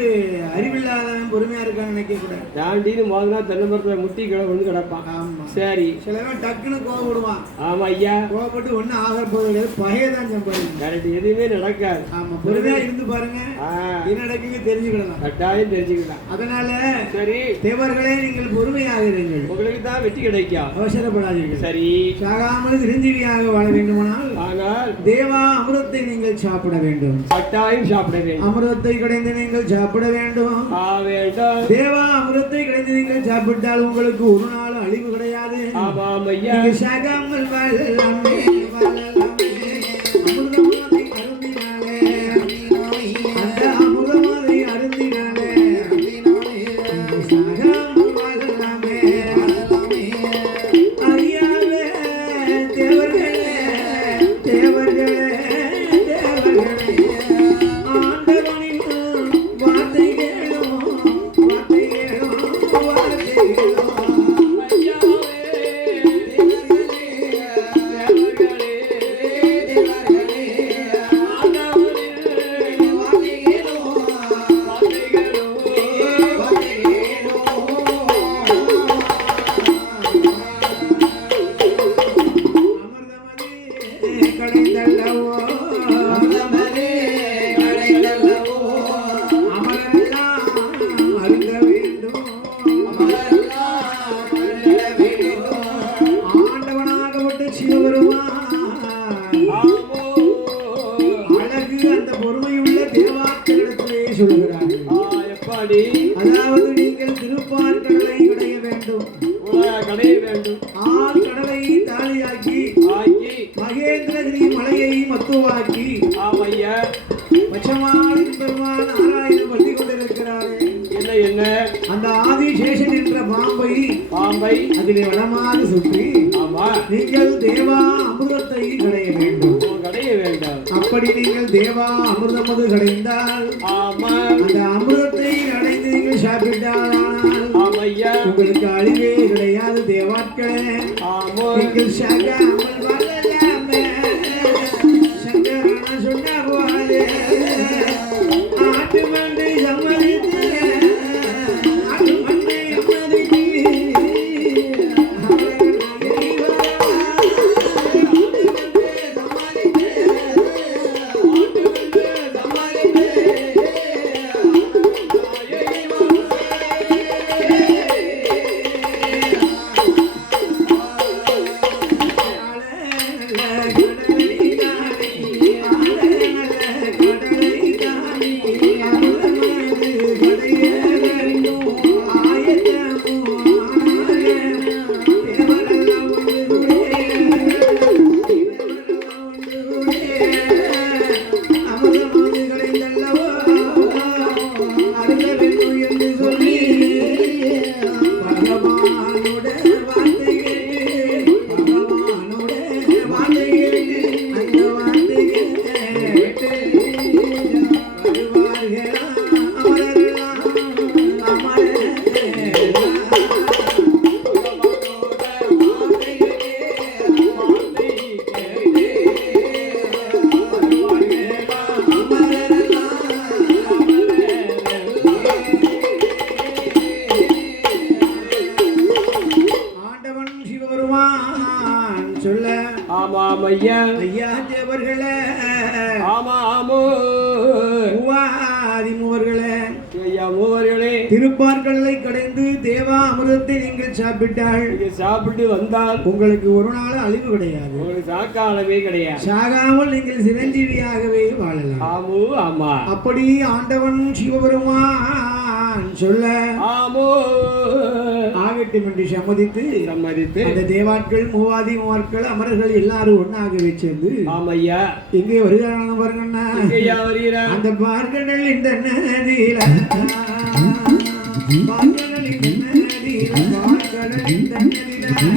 பொறுமையாதவன் பொறுமையா இருக்கான்னு நினைக்க கூடாது. தாண்டின்னு மோதனா தென்னை மரத்துல முட்டி கிழவன்னு கிடப்பான். ஆமா, சரி, சிலவன் டக்குன்னு கோவப்படுவான். ஆமா ஐயா, கோவப்பட்டு ஒன்னும் ஆக போவது பகையதான் சம்பாதிக்கும். கரெக்ட், எதுவுமே நடக்காது. ஆமா, பொறுமையா இருந்து பாருங்க, என்ன நடக்குங்க தெரிஞ்சுக்கிடலாம். கட்டாயம் தெரிஞ்சுக்கலாம். அதனால சரி தேவர்களே, நீங்கள் பொறுமையாக இருங்கள், உங்களுக்கு தான் வெற்றி கிடைக்கும். அவசரப்படாதீர்கள். சரி, சாகாமல் சிரஞ்சீவியாக வாழ வேண்டுமானால் ஆனால் தேவா அமிர்தத்தை நீங்கள் சாப்பிட வேண்டும். கட்டாயம் சாப்பிட வேண்டும். அமிர்தத்தை கடைந்து நீங்கள் சாப்பிட வேண்டும். வேண்டாம். தேவா அமிர்தத்தை கடைந்து நீங்கள் சாப்பிட்டால் உங்களுக்கு ஒரு நாள் அழிவு கிடையாது. ஆமாம் ஐயா, நீங்கள் சாகாமல் வாழலாமே, வாழலாமே. அமிர்தமாதை அருந்தினாலே, அந்த அமிர்தமாதை அருந்தினாலே நீங்கள் சாகாமல் வாழலாமே. அறியாவே தேவர்களே, தேவர்களே, தேவர்களே, ஆண்டவனின் வார்த்தைகளும் வார்த்தைகளும் வார்த்தைகளும் அதாவது நீங்கள் திருப்பார்கடலை கடைய வேண்டும், கடைய வேண்டும். ஆள் கடலை தாலியாக்கி ஆக்கி மகேந்திரகிரி மலையை மத்துவாக்கி ஆமையா பச்சமாளின் பெருமான் ஆராயம் பள்ளி கொண்டிருக்கிறாரே. என்ன என்ன அந்த ஆதிசேஷன் என்ற பாம்பை அதிலே வளமாக சுற்றி ஆமா நீங்கள் தேவா அமிர்தத்தை கடைய வேண்டும். கடைய வேண்டும். அப்படி நீங்கள் தேவா அமிர்தமது கடைந்தால் ஆமா அந்த அமிர்தத்தை அடைந்து நீங்கள் சாப்பிட்டால் ஆமையா உங்களுக்கு அழிவே கிடையாது. தேவாட்களே, ஆமா நீங்கள் சாகாமல் வாழலாமே. சங்கரன சொன்ன போதே ஆட்டு மண்டை சம்மதித்து ஆட்டு மண்டை சம்மதித்து ஆமாம் ஐயா, ஐயா தேவர்களே, ஆமா ஆமோ மூவாதி மூவர்களே, ஐயா மூவர்களே, திருப்பார்கடலை கடைந்து தேவா அமிர்தத்தை நீங்கள் சாப்பிட்டால் நீங்க சாப்பிட்டு வந்தால் உங்களுக்கு ஒரு நாள் அழிவு கிடையாது. உங்களுக்கு சாக்காலவே கிடையாது. சாகாமல் நீங்கள் சிரஞ்சீவியாகவே வாழலாம். ஆமோ ஆமா. அப்படி ஆண்டவன் சிவபெருமான் சொல்ல ஆமோ ஆகட்டும் என்று சம்மதித்து அந்த தேவாட்கள் மூவாதி மூவாட்கள் அமரர்கள் எல்லாரும் ஒன்னாகவே சேர்ந்து ஆமையா எங்கே வருகிறாங்க பாருங்கண்ணா. அந்த பார்க்கடல் இந்த நதியில பார்க்கடல் இந்த நதியில பார்க்கடல் இந்த நதியில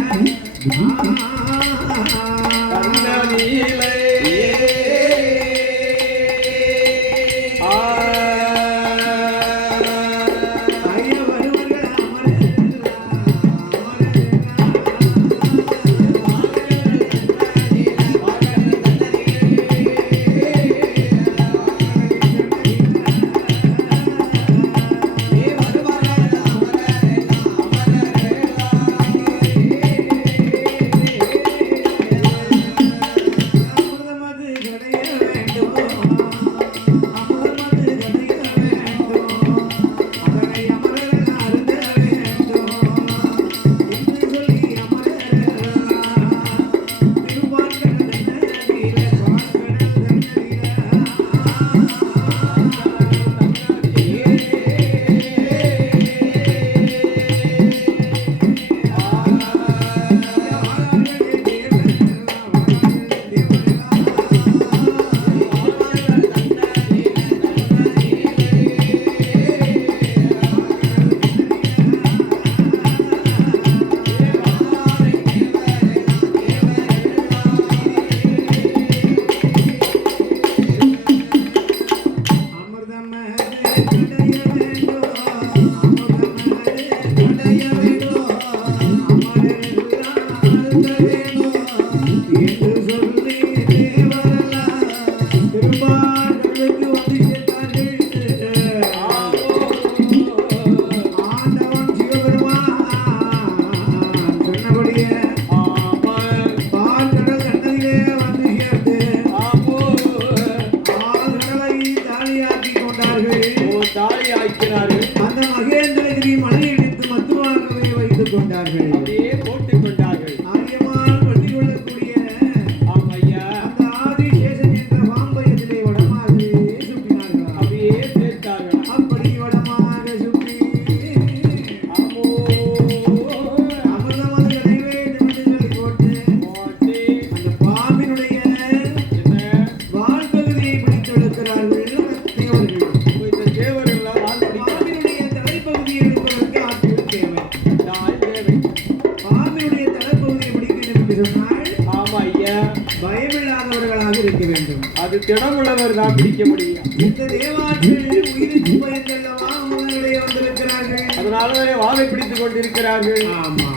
பயமில்லாதவர்களாக இருக்க வேண்டும். அது திடமுள்ளவர் தான் பிடிக்க முடியும். இந்த தேவாட்கள் உயிருக்கு பயந்தல்லவா உங்களுடைய வந்திருக்கிறார்கள். அதனால வாழை பிடித்துக் கொண்டிருக்கிறார்கள். ஆமா,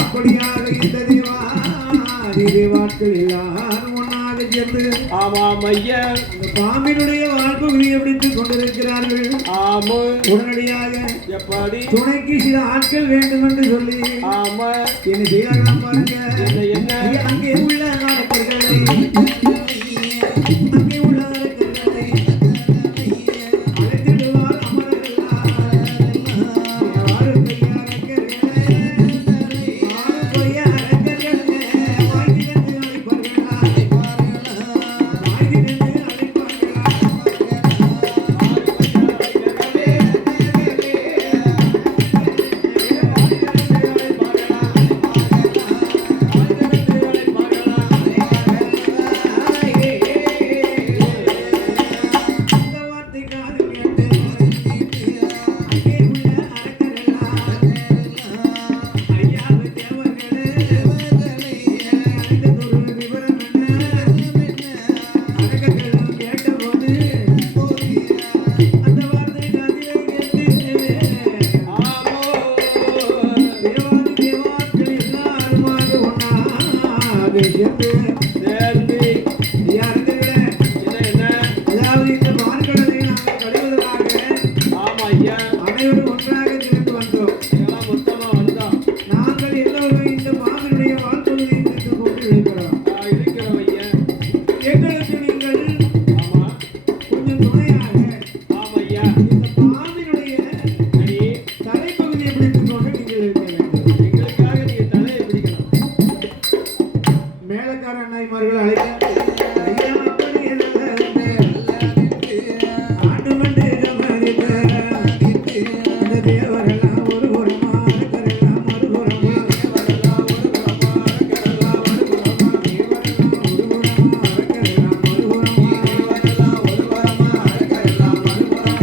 அப்படியாக இந்த தேவாட்கள் எல்லாரும் ஒன்றாக சேர்ந்து ஆமாம் ஐயா அந்த பாம்பினுடைய வாழ்க்கையை பிடித்துக் கொண்டிருக்கிறார்கள். ஆமா, உடனடியாக எப்படி துணைக்கு சில ஆட்கள் வேண்டும் என்று சொல்லி ஆமா என்ன செய்யலாம் பாருங்க. என்ன அங்கே உள்ள நாடகர்களை அங்கே உள்ள நாடகர்களை அழைத்திடுவார் தேவரெல்லாம் ஒரு புறமா அரக்கரெல்லாம் மறுபுறமா தேவரெல்லாம் ஒரு புறமா அரக்கரெல்லாம் மறுபுறமா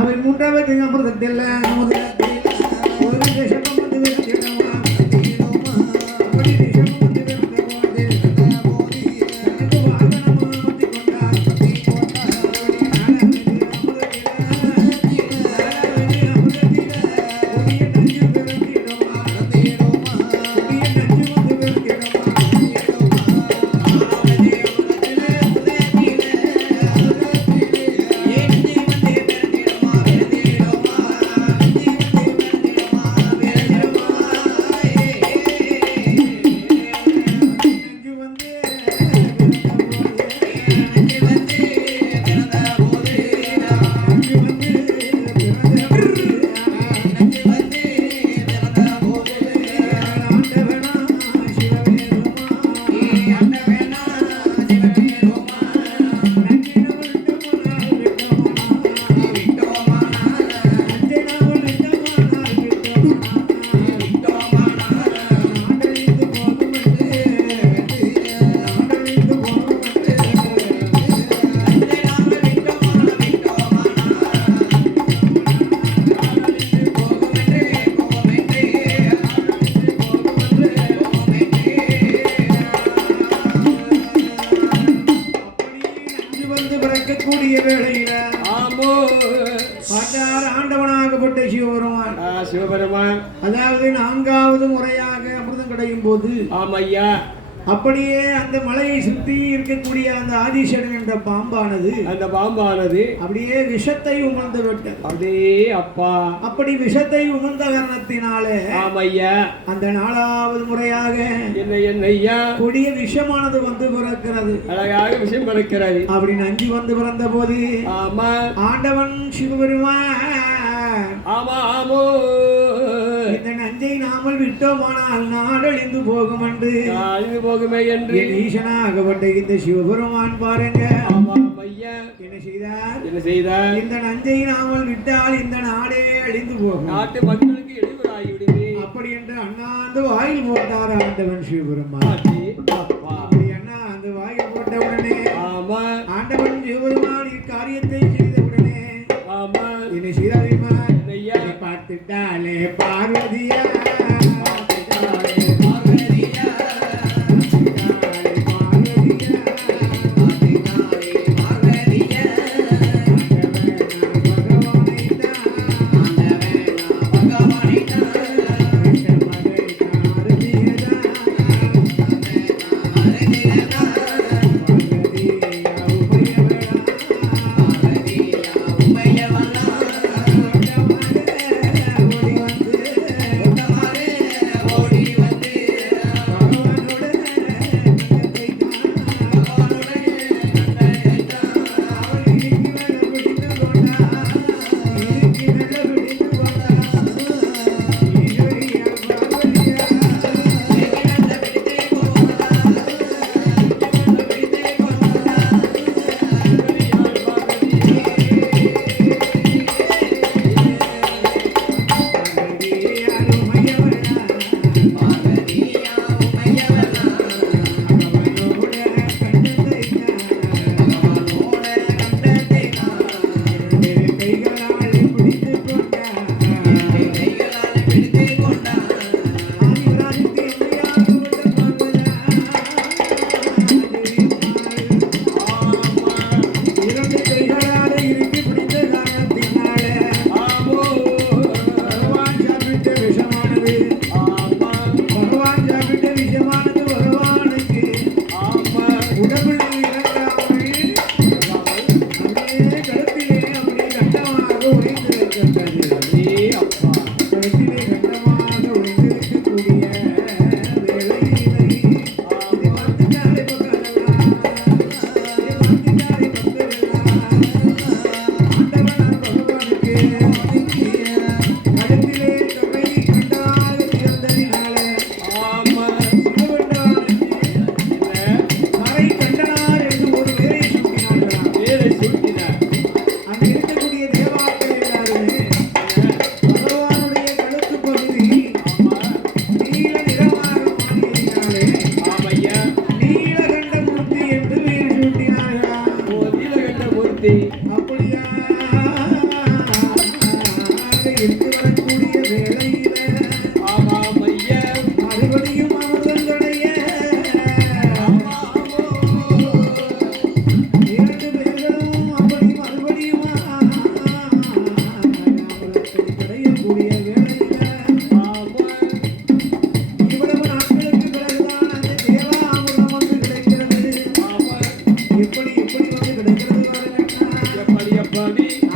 அவன் மூன்றாவது அமிர்தத்தில் ஒரு தேசம் வந்து விரட்டிடமா அப்படி தேசம் வந்து விரட்ட போது தனக்கு வாகனம் அமர்த்தி கொண்டார் பிறக்கக்கூடிய வேளையில ஆண்டவனாகப்பட்ட சிவபெருமான் அதாவது 4வது முறையாக அமிர்தம் கிடையும் போது ஆமையா அப்படியே அந்த மலையை சுற்றி இருக்கக்கூடிய அந்த ஆதிசேடன் என்ற பாம்பானது அப்படியே விஷத்தை உமிழ்ந்து விட்டது. அப்படியே அப்பா அப்படி விஷத்தை உமிழ்ந்த காரணத்தினாலே ஆமையா அந்த 4வது முறையாக என்னையா கொடிய விஷமானது வந்து பிறக்கிறது. அழகாக விஷம் பிறக்கிறது. அப்படி நஞ்சு வந்து பிறந்த போது ஆமா ஆண்டவன் சிவபெருமான் ஆமோ இந்த நஞ்சை நாமல் விட்டோமானால் நாடழிந்து போகும் என்று போகுமே என்று ஈசனாகப்பட்ட இந்த சிவபெருமான் பாருங்க என்ன செய்தார் இந்த நஞ்சை நாமல் விட்டால் இந்த நாடே அழிந்து போகும், நாட்டு மக்களுக்கு இடையூறாகிவிடுமே அப்படி என்று அண்ணாந்து வாயில் போட்டார் ஆண்டவன் சிவபெருமான். அப்படி அண்ணா அந்த வாயில் போட்ட உடனே காரியத்தை செய்தவுடனே ஆமா இனி சீதாவிமான் ஐயா பார்த்துட்டாலே பார்வதியா பார்வதியா பார்வதியா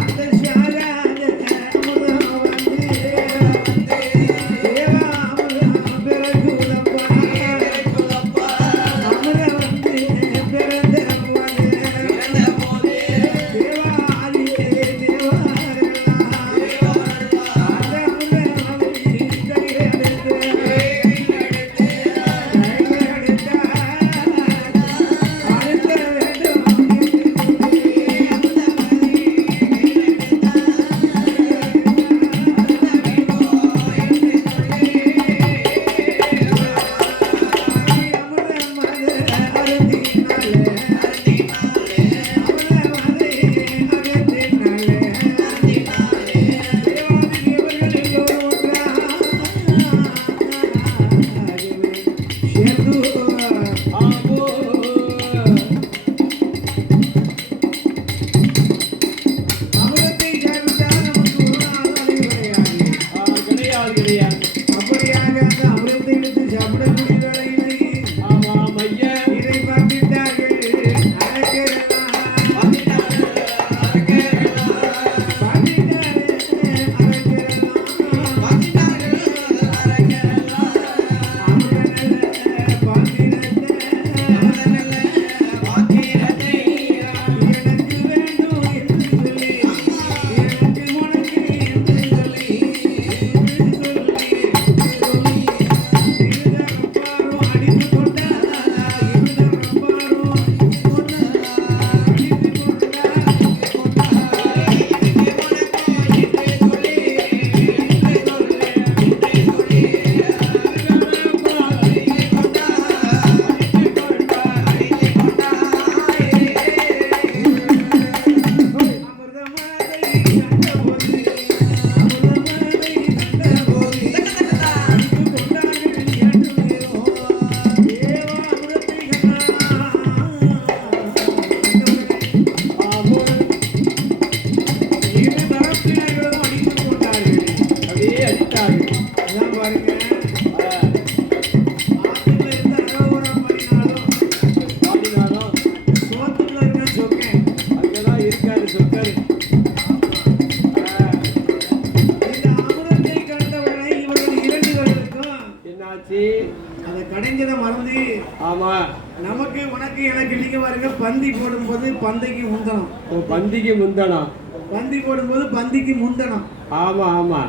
சொற்கள். இந்த அமிர்தத்தை கண்டவுடனே இவர்கள் இரண்டு பேருக்கும் என்னாச்சு? அதை கடைஞ்சதை மறந்து ஆமா, நமக்கு உனக்கு எனக்கு இல்லைங்க பாருங்க. பந்தி போடும்போது பந்தைக்கு முந்தனம், பந்திக்கு முந்தனம். பந்தி போடும்போது பந்திக்கு முந்தனம், ஆமா ஆமா.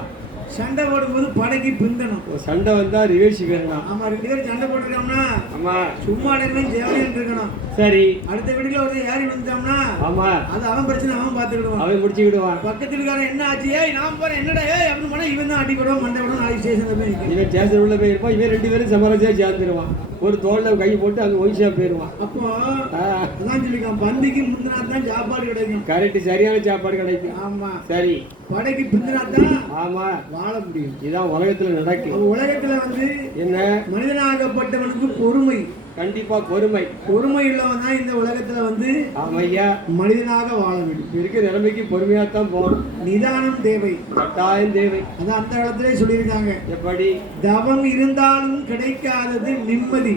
சண்டை போடும்போது படைக்கு பிந்தனம். சண்டை வந்தா ரிவேஷ் வேணும். ஆமா, ரெண்டு பேரும் சண்டை போட்டுருக்கோம்னா ஆமா, சும்மா இடமே ஜெவலின்னு இருக்கணும். சரி. அடுத்த வீட்டுல ஒருத்தர் ஏறி வந்துட்டோம்னா ஆமா, அது அவன் பிரச்சனை, அவன் பாத்துக்கிடுவான். அவன் முடிச்சுக்கிடுவான். பக்கத்துல இருக்கான என்ன ஆச்சு, ஏய் நான் போறேன் என்னடா ஏய் அப்படின்னு போனா இவன் தான் அடி போடுவான், மண்டை போடுவான். நாளைக்கு ஸ்டேஷன்ல போய் நிற்கும். இவன் ஸ்டேஷன் உள்ள போயிருப்பான். இவன் ரெண்டு பேரும் சமரசியா சேர்ந்துருவான். ஒரு தோல்ல கை போட்டு அங்க ஒயிஷா போயிருவான். அப்போ அதான் சொல்லிருக்கான், பந்திக்கு முந்தினா தான் சாப்பாடு கிடைக்கும். கரெக்ட், சரியான சாப்பாடு கிடைக்கும். ஆமா, சரி. படைக்கு பிந்தினா தான் ஆமா, வாழ முடியும். இதான் உலகத்துல நடக்கும். அப்ப உலகத்துல வந்து என்ன? மனிதனாகப்பட்டவனுக்கு பொறுமை, கண்டிப்பா பொறுமை. பொறுமை உள்ளவன் தான் இந்த உலகத்துல வந்து ஆமையா மனிதனாக வாழ வேண்டும். இருக்க நிலைமைக்கு பொறுமையாத்தான் போகணும். நிதானம் தேவை, கட்டாயம் தேவை. அதான் அந்த காலத்திலே சொல்லியிருக்காங்க, எப்படி? தவம் இருந்தாலும் கிடைக்காதது நிம்மதி.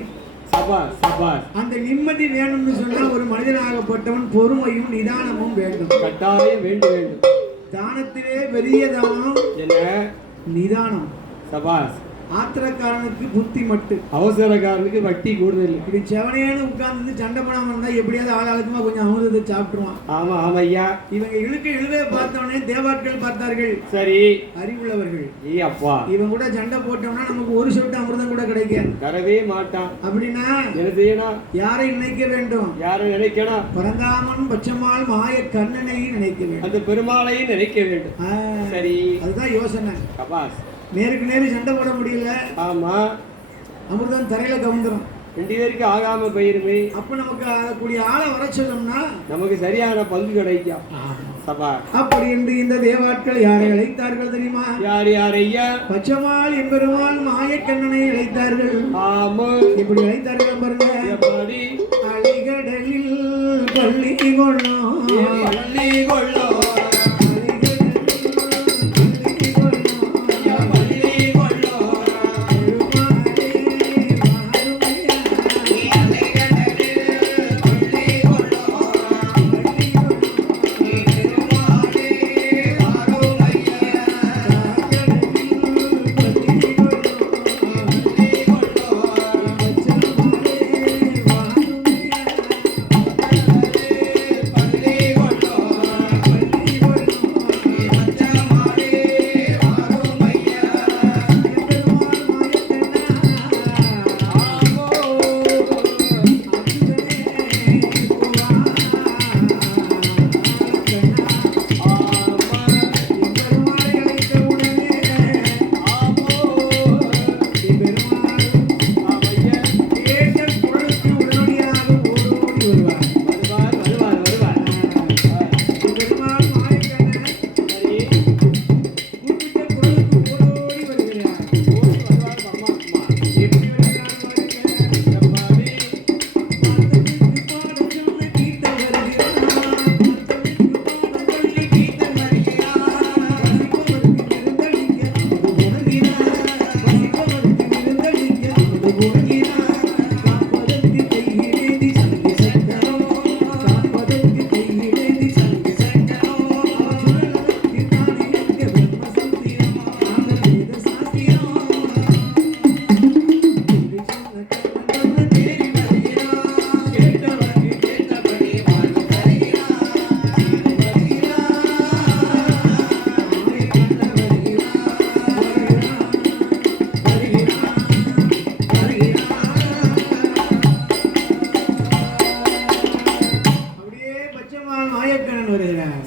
சபா சபா. அந்த நிம்மதி வேணும்னு சொன்னா ஒரு மனிதனாகப்பட்டவன் பொறுமையும் நிதானமும் வேண்டும். கட்டாயம் வேண்டும் வேண்டும். தானத்திலே பெரிய தானம் என்ன? நிதானம். சபாஸ். ஆத்திரக்காரனுக்கு புத்தி மட்டு, அவசரக்காரனுக்கு வட்டி கூடுதல். இப்படி செவனையான உட்கார்ந்து சண்டை போடாம இருந்தா எப்படியாவது ஆளாளுக்குமா கொஞ்சம் அமிர்தத்தை சாப்பிட்டுருவான். ஆமா ஆமையா. இவங்க இழுவே பார்த்தவனே தேவாட்கள் பார்த்தார்கள், சரி, அறிவுள்ளவர்கள். ஏ அப்பா, இவன் கூட சண்டை போட்டோம்னா நமக்கு ஒரு சொட்டு அமிர்தம் கூட கிடைக்காது. தரவே மாட்டான். அப்படின்னா என்ன செய்யணும்? யாரை நினைக்க வேண்டும்? யாரை நினைக்கணும்? பரந்தாமன் பச்சமால் மாய கண்ணனை நினைக்க வேண்டும். அந்த பெருமாளையும் நினைக்க வேண்டும். சரி, அதுதான் யோசனை. சபாஸ். நேருக்கு நேரு சண்டை போட முடியல, ஆமா, அமிர்தம் தரையில கவுந்துரும். ரெண்டு பேருக்கு ஆகாம போயிருமே. அப்ப நமக்கு கூடிய ஆளை வர சொல்லணும்னா நமக்கு சரியான பங்கு கிடைக்கும். சபா. அப்படி என்று இந்த தேவாட்கள் யாரை அழைத்தார்கள் தெரியுமா? யார் யார் ஐயா? பச்சமால் எம்பெருமான் மாயக்கண்ணனை அழைத்தார்கள். ஆமா, இப்படி அழைத்தார்கள் பாருங்க. எப்படி? அலிகடலில் பள்ளி கொள்ளோம், பள்ளி கொள்ளோ,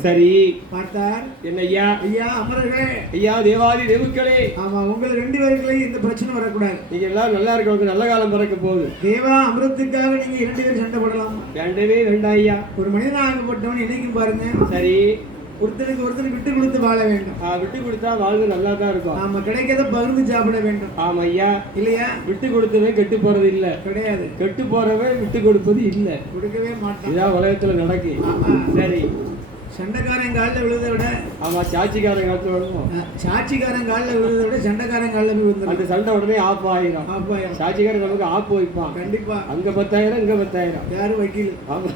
சரி, பார்த்தார். என்ன ஐயா? ஐயா அமரர்களே, ஐயா தேவாதி தேவுக்களே, ஆமா, உங்களை ரெண்டு பேருக்குள்ளேயும் இந்த பிரச்சனை வரக்கூடாது. நீங்க எல்லாம் நல்லா இருக்கவங்க, நல்ல காலம் பிறக்க போகுது. தேவா அமிர்தத்துக்காக நீங்க இரண்டு பேரும் சண்டை போடலாம்? வேண்டவே வேண்டாம் ஐயா. ஒரு மனிதனாகப்பட்டவன் என்னைக்கும் பாருங்க, சரி, ஒருத்தருக்கு ஒருத்தர் விட்டு கொடுத்து வாழ வேண்டும். விட்டு கொடுத்தா வாழ்வு நல்லா தான் இருக்கும். ஆமா, கிடைக்கிறத பகிர்ந்து சாப்பிட வேண்டும். ஆமா ஐயா. இல்லையா? விட்டு கொடுத்தவன் கெட்டு போறது இல்ல. கிடையாது. கெட்டு போறவன் விட்டு கொடுப்பது இல்ல. கொடுக்கவே மாட்டான். இதான் உலகத்துல நடக்கு. சரி, சண்டைக்காரன் காலில் விழுவதை விட ஆமா சாட்சிக்காரன் காலத்துல விழுவோம். சாட்சிக்காரன் காலில் விழுவதை விட சண்டைக்காரன் காலில் போய் அந்த விழுந்துடும். சண்டை உடனே ஆப் ஆயிரும். ஆப்பாயிரம் சாட்சிக்காரன் நமக்கு ஆப்பு வைப்பான். கண்டிப்பா. அங்க 10,000 இங்க 10,000. யாரும் வக்கீல். ஆமா.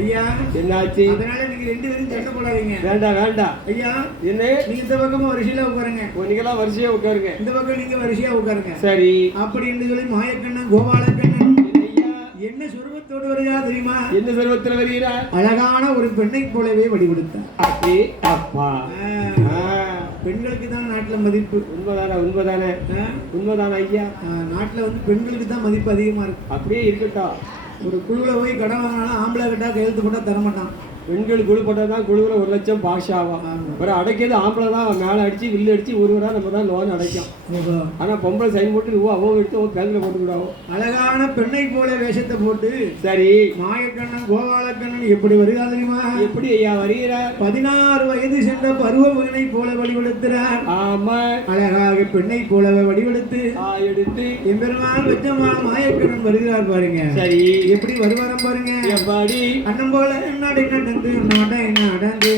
ஐயா என்னாச்சு? அதனால நீங்க 2 பேரும் சண்டை போடாதீங்க. வேண்டாம் வேண்டாம். ஐயா என்ன நீங்க இந்த பக்கமா வரிசையில உட்காருங்க, நீங்களாம் வரிசையா உட்காருங்க. இந்த பக்கம் நீங்க வரிசையா உட்காருங்க. சரி. அப்படின்னு சொல்லி மாயக்கண்ணன் கோபாலக்கண்ணன் என்னய்யா? என்ன சுரூபத்தோடு வருகிறா தெரியுமா? என்ன சர்வத்தில் வருகிறார்? அழகான ஒரு பெண்ணை போலவே வடிவெடுத்தார். அப்படி அப்பா. பெண்களுக்கு தான் நாட்டுல மதிப்பு. உண்மைதானே உண்மைதானே உண்மைதானே ஐயா. நாட்டுல வந்து பெண்களுக்கு தான் மதிப்பு அதிகமா இருக்கு. அப்படியே இருக்கட்டும். ஒரு குழுவில் போய் கடன் வாங்கினாலும் ஆம்பளை கிட்டா கையெழுத்து போட்டா தரமாட்டான். பெண்கள் குழு போட்டால் தான் குழுவில் 1 லட்சம் பாஷ் ஆகும். ஒரு அடைக்கிறது ஆம்பளை தான் மேலே அடிச்சு வில்லு அடிச்சு ஒருவரா நம்ம தான் லோன் அடைக்கும். ஆனால் பொம்பளை சைன் போட்டு ரூபா அவன் எடுத்து பேங்க்ல போட்டுக்கிடாவும். அழகான பெண்ணை போல வேஷத்தை போட்டு சரி மாயக்கண்ணன் கோபாலக்கண்ணன் எப்படி வருகிறா தெரியுமா? எப்படி ஐயா வருகிறார்? 16 வயது சென்ற பருவ மகனை போல வடிவெடுக்கிறார். ஆமா. அழகாக பெண்ணை போலவே வடிவெடுத்து எடுத்து எம்பெருமான் வெச்சமான மாயக்கண்ணன் வருகிறார் பாருங்க. சரி எப்படி வருவாரம் பாருங்க. எப்படி அண்ணன் போல நடை நடந்து நடை நடந்து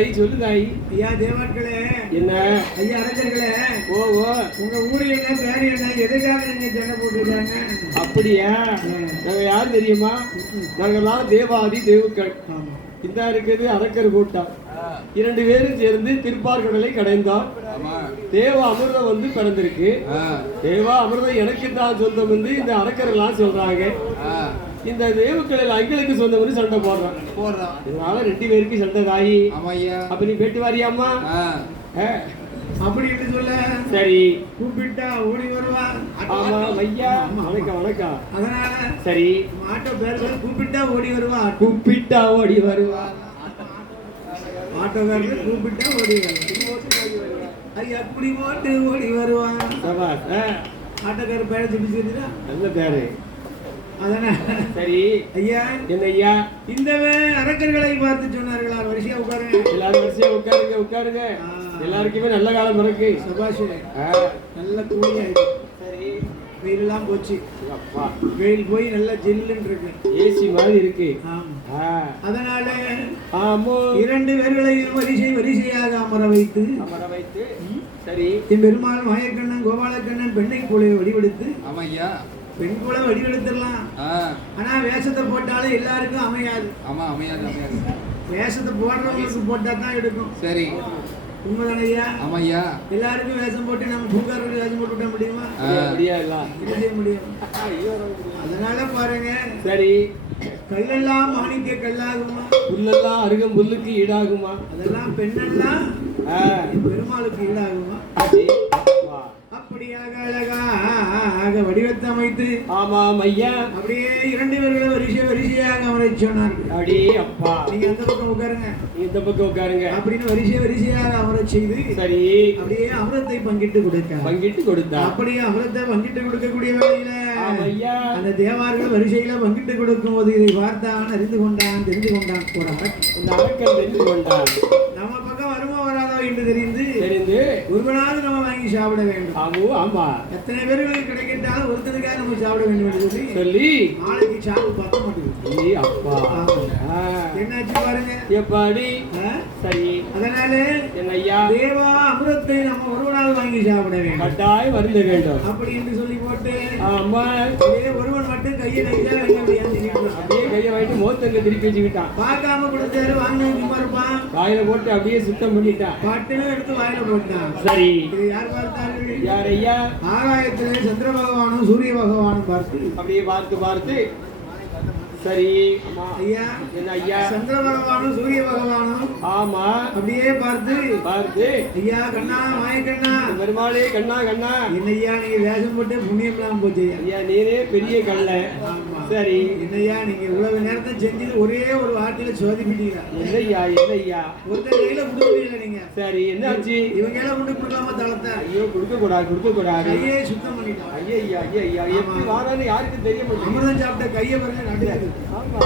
தாயி சொல்லு தாயி. ஐயா தேவாட்களே, என்ன ஐயா அரசர்களே, ஓ உங்க ஊரு என்ன பேரு என்ன, எதுக்காக நீங்க சண்டை போட்டுருக்காங்க? அப்படியா? நாங்க யார் தெரியுமா? நாங்கெல்லாம் தேவாதி தேவுக்கள். ஆமா. இந்த இருக்குது அரக்கர் கூட்டம். 2 பேரும் சேர்ந்து திருப்பார்கடலை கடைந்தோம். தேவ அமிர்தம் வந்து பிறந்திருக்கு. தேவா அமிர்தம் எனக்கு தான் சொந்தம் வந்து இந்த அரக்கர் எல்லாம் சொல்றாங்க. இந்த தேவுக்கள் எல்லாம் எங்களுக்கு சொந்தம் வந்து சண்டை போடுறான். இதனால 2 பேருக்கு சண்டை தாயி. அப்ப நீ போயிட்டு வாரியாம்மா? அப்படி என்று சொல்ல, சரி கூப்பிட்டா ஓடி வருவா. ஆமா ஐயா, வணக்கம் வணக்கம். அதனால சரி ஆட்டோ பேர்கள் கூப்பிட்டா ஓடி வருவா. கூப்பிட்டா ஓடி வருவா. ஆட்டோக்காரர்கள் கூப்பிட்டா ஓடி வருவா. அது எப்படி போட்டு ஓடி வருவான். ஆட்டோக்காரர் பேரை சொல்லிச்சுன்னா நல்ல பேரு. அதனால சரி ஐயா, என்ன ஐயா, இந்த அரக்கர்களை பார்த்து சொன்னார்களா? வரிசையா உட்காருங்க. எல்லாரும் வரிசையா உட்காருங்க உட்காருங்க. எல்லாருக்குமே நல்ல காலம் இருக்கு. சபாஷ், நல்ல கூலி ஆயிடுச்சு. சரி, வெயில் எல்லாம் போச்சு. அப்பா, வெயில் போய் நல்லா ஜில்லுன்னு இருக்கு. ஏசி மாதிரி இருக்கு. அதனால ஆமோ 2 பேர்களையும் வரிசையாக அமர வைத்து சரி என் பெருமாள் மாயக்கண்ணன் கோபாலக்கண்ணன் பெண்ணை போல வடிவெடுத்து. ஆமையா, பெண் போல வடிவெடுத்துடலாம். ஆனா வேஷத்தை போட்டாலும் எல்லாருக்கும் அமையாது. ஆமா, அமையாது அமையாது. வேஷத்தை போடுறவங்களுக்கு போட்டா தான் எடுக்கும். சரி, உண்மைதானையா? ஆமையா. எல்லாருக்கும் வேஷம் போட்டு நம்ம பூக்காரருக்கு வேஷம் போட்டு விட முடியுமா? செய்ய முடியும். அதனால பாருங்க, சரி கல்லெல்லாம் மாணிக்க கல்லாகுமா, புல்லெல்லாம் அருகம் புல்லுக்கு ஈடாகுமா, அதெல்லாம் பெண்ணெல்லாம் பெருமாளுக்கு ஈடாகுமா? அப்படியாக அழகாக வடிவத்தை அமைத்து. ஆமாம் ஐயா. அப்படியே 2 பேர்களும் வரிசையாக அமர சொன்னார். அடி அப்பா, நீங்க அந்த பக்கம் உட்காருங்க, இந்த பக்கம் உட்காருங்க அப்படின்னு வரிசையாக அமர செய்து. சரி, அப்படியே அமிர்தத்தை பங்கிட்டு கொடுத்தா. அப்படியே அமிர்தத்தை பங்கிட்டு கொடுக்கக்கூடிய வேளையில அந்த தேவார்கள் வரிசையில பங்கிட்டு கொடுக்கும் போது இதை பார்த்தான், அறிந்து கொண்டான், தெரிந்து கொண்டான். இந்த அரக்கன் தெரிந்து கொண்டான். நம்ம பக்கம் வருமா வராதோ என்று தெரிந்து ஒருவனாவது நம்ம வாங்கி சாப்பிட வேண்டும். ஆமா, எத்தனை பேர்களுக்கு கிடைக்கிட்டாலும் ஒருத்தனுக்காக நம்ம சாப்பிட வேண்டும் என்று சொல்லி நாளைக்கு சாப்பிட பார்க்க மாட்டேங்குது. அப்பா, என்னாச்சு பாருங்க எப்படி. சரி, அதனால என்ன ஐயா, தேவா அமிர்தத்தை நம்ம ஒருவனால் வாங்கி சாப்பிட வேண்டும், கட்டாயம் வருந்த வேண்டும் அப்படி என்று சொல்லி போட்டு. ஆமா, ஒருவன் மட்டும் கையை நைச்சா அப்படியே கையை வாங்கிட்டு மோத்தங்க திருப்பி வச்சுக்கிட்டான். பார்க்காம கொடுத்தாரு, வாங்க சும்மா இருப்பான். வாயில போட்டு அப்படியே சுத்தம் பண்ணிட்டான். பட்டுன்னு எடுத்து வாயில போட்டான். சரி, இது யார் பார்த்தார்கள்? யார் ஐயா? ஆகாயத்திலே சந்திர பகவானும் சூரிய பகவானும் பார்த்து அப்படியே பார்த்து சரி ஐயா, என்ன ஐயா, சந்திர பகவானும் சூரிய பகவானும் ஆமா அப்படியே பார்த்து ஐயா, கண்ணா மாயக்கண்ணா, பெருமாளே கண்ணா கண்ணா, என்னையா நீங்க வேஷம் போட்டு புண்ணியம் எல்லாம் போச்சு ஐயா, நீரே பெரிய கல்ல. சரி, என்னையா நீங்க இவ்வளவு நேரத்தை செஞ்சது ஒரே ஒரு வார்த்தையில சோதிப்பிட்டீங்களா? இல்லையா ஒருத்தர் கையில கொடுக்கல நீங்க. சரி, என்னாச்சு? இவங்க எல்லாம் கொண்டு கொடுக்கலாமா தளத்தை? ஐயோ, கொடுக்க கூடாது. கையே சுத்தம் பண்ணிட்டோம். ஐயா எப்படி வாரான்னு யாருக்கும் தெரிய மாட்டேங்குது. அமிர்தம் சாப்பிட்ட கையை பாருங்க, நடுக்குது. ஆமா,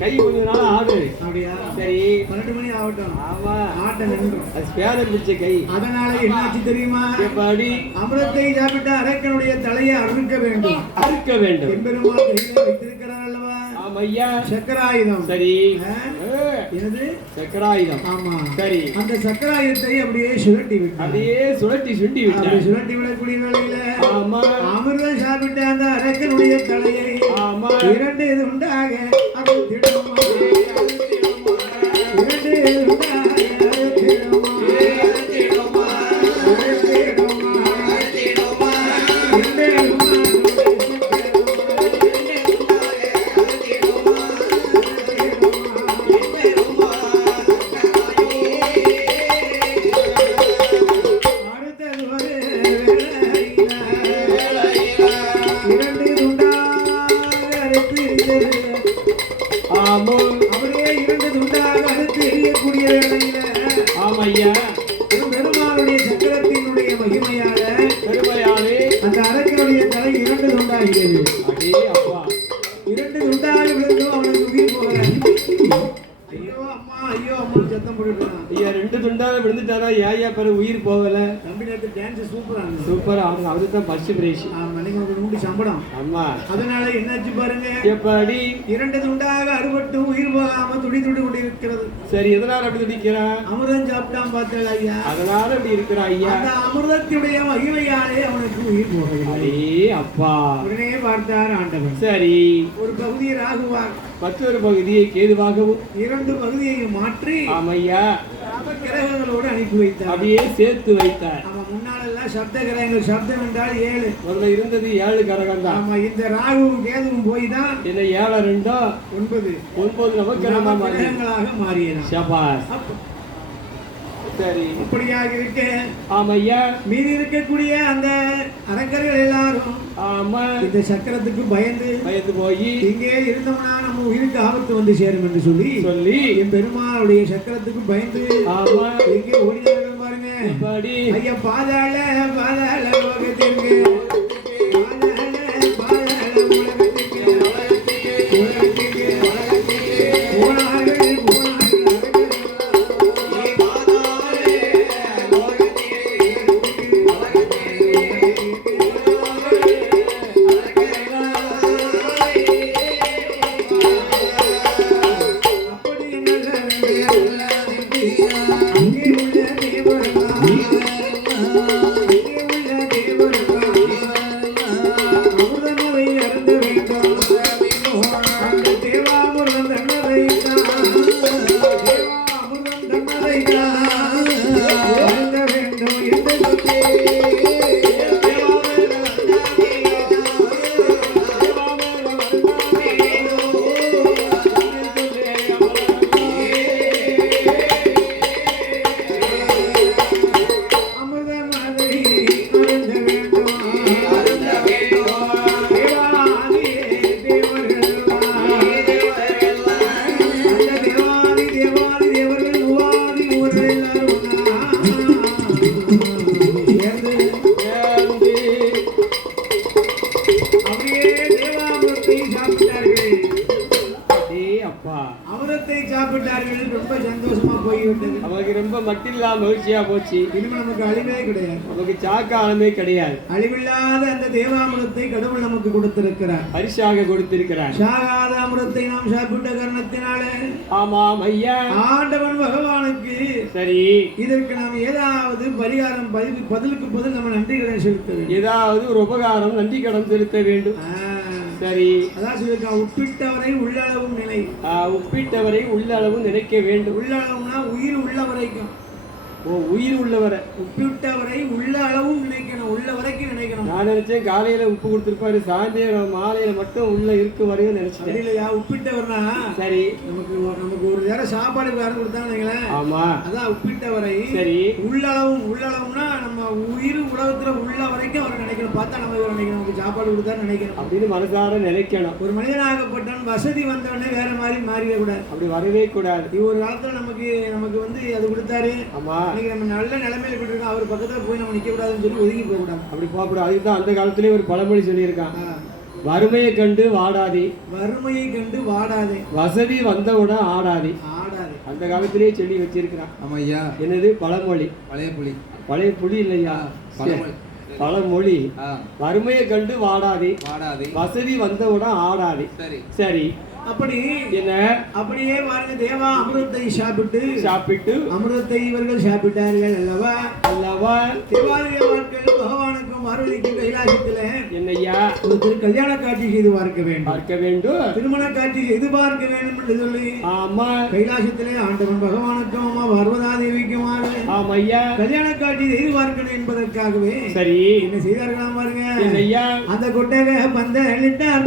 கை கொஞ்ச நாள் ஆடு. அப்படியா? சரி, 12 மணி ஆகட்டும். ஆமா, ஆட்ட நின்றும். அது ஸ்பேனர் பிடிச்ச கை. அதனால என்னாச்சு தெரியுமா? எப்படி? அமிர்தத்தை சாப்பிட்ட அரக்கனுடைய தலையை அறுக்க வேண்டும். எம்பெருமாள் கையில வைத்திருக்கிறார் அல்லவா? ஐயா, சக்கராயுதம். சரி, என்னது சக்கராயுதம்? ஆமா, சரி. அந்த சக்கராயுதத்தை அப்படியே சுழட்டி சுண்டி விட்டார். சுழட்டி விடக்கூடிய வேளையில ஆமா, அமிர்தம் சாப்பிட்ட அந்த அரக்கனுடைய தலையை ஆமா 2 இது உண்டாக அறுத்திடுமா, 2 இது உண்டாக அறுத்திடுமா. அப்படியே 2 துண்டாக அறுத்து எரியக்கூடிய வேளையில பெருமாளுடைய சக்கரத்தினுடைய மகிமையாலே அந்த அரக்கனுடைய தலை 2 துண்டாகிறது. 2 துண்டாக விழுந்தும் அவனுக்கு உயிர் போகிறான். ஐயோ அம்மா சத்தம் போட்டுட்டான். ஐயா, 2 துண்டாக விழுந்துட்டாரா? ஏயா பிறகு உயிர் போகல? தம்பி நேத்து டான்ஸ் சூப்பரா இருந்துச்சு. சூப்பரா ஆடுங்க. அதுதான் ஃபர்ஸ்ட் பிரைஸ். ஆமா, நீங்க ஒரு நூண்டு சம்பளம். ஆமா. அதனால என்னாச்சு பாருங்க. எப்படி 2 துண்டாக அறுபட்டு உயிர் போகாம துடி துடி கொண்டு இருக்கிறது. சரி, எதனால அப்படி துடிக்கிறான்? அமிர்தம் சாப்பிட்டான் பார்த்தா ஐயா. அதனால அப்படி இருக்கிறான் ஐயா. அந்த அமிர்தத்துடைய மகிமையாலே அவனுக்கு உயிர் போகவில்லை. அப்பா உடனே பார்த்தார் ஆண்டவன். சரி, ஒரு பகுதியை ராகுவாக, மற்றொரு பகுதியை கேதுவாகவும் 2 பகுதியையும் மாற்றி ஆமையா கிரகங்களோடு அனுப்பி வைத்தார். அப்படியே சேர்த்து வைத்தார். ஆமா, முன்னாலெல்லாம் சப்த கிரகங்கள். சப்தம் என்றால் 7. முதல்ல இருந்தது 7 கிரகம் தான். ஆமா, இந்த ராகுவும் கேதுவும் போய் தான் என்ன 7 2 9 நவக்கிரகமாக கிரகங்களாக மாறியன. சபாஸ். சரி, அப்படியாக இருக்க ஆமையா மீதி இருக்கக்கூடிய அந்த அரக்கர்கள் எல்லாரும் ஆமா இந்த சக்கரத்துக்கு பயந்து போய் இங்கே இருந்தோம்னா நம்ம உயிருக்கு ஆபத்து வந்து சேரும் என்று சொல்லி என் பெருமாளுடைய சக்கரத்துக்கு பயந்து ஆமா எங்கே ஓடினார்கள் பாருங்க. படி ஐயா, பாதாள உலகத்திற்கு, பாதாள உலகத்திற்கு போனார்கள். சாப்பிட்டார்கள். ரொம்ப சந்தோஷமா போய்விட்டது. நமக்கு ரொம்ப மட்டில்லா மகிழ்ச்சியா போச்சு. இனிமே நமக்கு அழிவே கிடையாது. நமக்கு சாக்காலமே கிடையாது. அழிவில்லாத அந்த தேவாமிரத்தை கடவுள் நமக்கு கொடுத்திருக்கிறார், பரிசாக கொடுத்திருக்கிறார். சாகாத அமிர்தத்தை நாம் சாப்பிட்ட காரணத்தினாலே ஆமாம் ஐயா, ஆண்டவன் பகவானுக்கு சரி இதற்கு நாம் ஏதாவது பரிகாரம் பதிலுக்கு பதில் நம்ம நன்றி கடன் செலுத்த வேண்டும். ஏதாவது ஒரு உபகாரம் நன்றி கடன் செலுத்த வேண்டும். சரி, அதான் சொல்லிருக்கான், உப்பிட்டவரை உள்ளளவும் நினை. உப்பிட்டவரை உள்ளளவும் நினைக்க வேண்டும். உள்ளளவுனா உயிர் உள்ள வரைக்கும். உயிர் உள்ளவரை உப்பிட்டவரை உள்ள அளவும் நினைக்கணும், உள்ள வரைக்கும் நினைக்கணும். நான் நினைச்சேன் காலையில உப்பு கொடுத்துருப்பாரு, சாயந்தரம் மாலையில மட்டும் உள்ள இருக்கு வரையும் நினைச்சேன். இல்லையா, உப்பிட்டவர்னா சரி நமக்கு ஒரு நேரம் சாப்பாடு வேற கொடுத்தாங்க. ஆமா, அதான் உப்பிட்டவரை. சரி, உள்ளளவும்னா நம்ம உயிர் உலகத்துல உள்ள வரைக்கும் அவர் நினைக்கணும். பார்த்தா நம்ம நினைக்கணும், நமக்கு சாப்பாடு கொடுத்தா நினைக்கணும் அப்படின்னு மனசார நினைக்கணும். ஒரு மனிதனாகப்பட்டவன் வசதி வந்தவொடனே வேற மாதிரி மாறிட கூடாது, அப்படி வரவே கூடாது. ஒரு காலத்துல நமக்கு வந்து அது கொடுத்தாரு. ஆமா, நம்ம நல்ல நிலைமையில இருக்கோம், அவர் பக்கத்துல போய் நம்ம நிக்க கூடாதுன்னு சொல்லி ஒதுங்கி போக கூடாது. அப்படி போகக்கூடாது. அதுதான் அந்த காலத்திலேயே ஒரு பழமொழி சொல்லியிருக்கான், வறுமையை கண்டு வாடாதே, வறுமையை கண்டு வாடாதே, வசதி வந்தவுடன் ஆடாதே. அந்த காலத்திலேயே சொல்லி வச்சிருக்கிறான். ஆமா ஐயா. என்னது பழமொழி? பழைய புலி இல்லையா, பழமொழி. வறுமையை கண்டு வாடாதே, வசதி வந்தவுடன் ஆடாதே. சரி, அப்படி என்ன அப்படியே பாருங்க, தேவா அமிர்தத்தை சாப்பிட்டு அமிர்தத்தை இவர்கள் சாப்பிட்டார்கள் அல்லவா. தேவாலயவார்கள் பகவானுக்கும் அருளிக்கும் கைலாசத்துல என்னையா ஒரு கல்யாண காட்சி செய்து பார்க்க வேண்டும், திருமண காட்சி செய்து பார்க்க வேண்டும் என்று சொல்லி ஆமா கைலாசத்திலே ஆண்டவன் பகவானுக்கும் அம்மா பார்வதா தேவிக்குமாக ஆமையா கல்யாண காட்சி செய்து பார்க்கணும் என்பதற்காகவே சரி என்ன செய்தார்களாம் பாருங்க. என்னையா அந்த கொட்டகை பந்தலிட்டார்.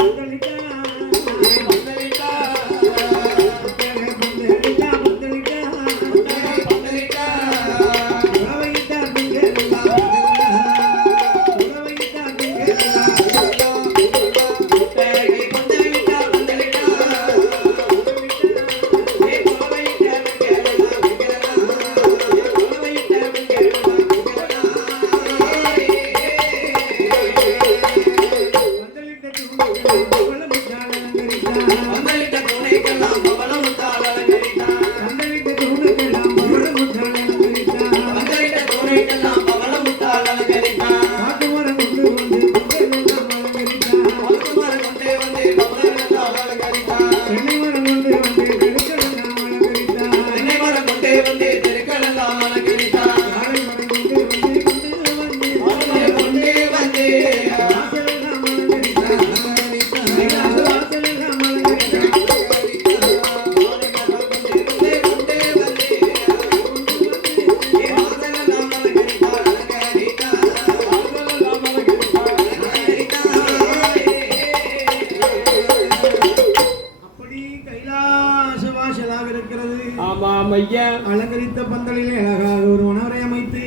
ஐயா. அலங்கரித்த பந்தலிலே அழகாக ஒரு மணவரை அமைத்து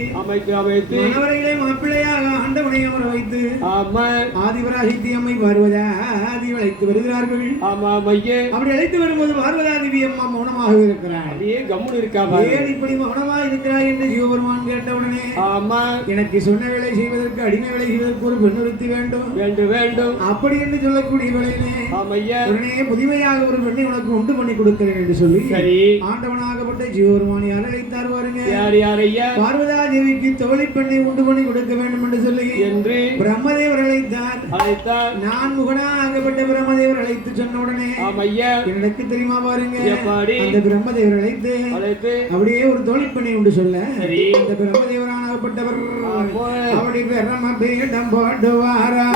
அமைத்து மணவரையிலே மாப்பிள்ளையாக ஆண்டவனை அமர வைத்து ஆமா ஆதிபராசித்தி அம்மை பார்வதாதி அழைத்து வருகிறார்கள். ஆமா ஐயா. அப்படி அழைத்து வரும்போது பார்வதாதேவி அம்மா மௌனமாக இருக்கிறார். அப்படியே கம்முன்னு இருக்கா. ஏன் இப்படி மௌனமாக இருக்கிறாய் என்று சிவபெருமான் கேட்டவுடனே ஆமா எனக்கு சொன்ன வேலை செய்வதற்கு அடிமை வேலை செய்வதற்கு ஒரு பெண்ணுறுத்தி வேண்டும் அப்படி என்று சொல்லக்கூடிய வேளையிலே உடனே புதுமையாக ஒரு பெண்ணை உனக்கு உண்டு பண்ணி கொடுக்கிறேன் என்று சொல்லி ஆண்டவனாகப்பட்ட சிவபெருமான் யார் அழைத்தார் பாருங்க. யார் ஐயா? பார்வதா தேவிக்கு தோழி பெண்ணை உண்டு பண்ணி கொடுக்க வேண்டும் என்று சொல்லி பிரம்மதேவர் அழைத்தார். நான் முகனாகப்பட்ட பிரம்மதேவர் அழைத்து சொன்ன உடனே எனக்கு தெரியுமா பாருங்க, அந்த பிரம்மதேவர் அழைத்து அப்படியே ஒரு தோழி பெண்ணை உண்டு சொல்ல அந்த பிரம்மதேவராகப்பட்டவர் அப்படி பிரம்ம பீடம் போட்டு வாரா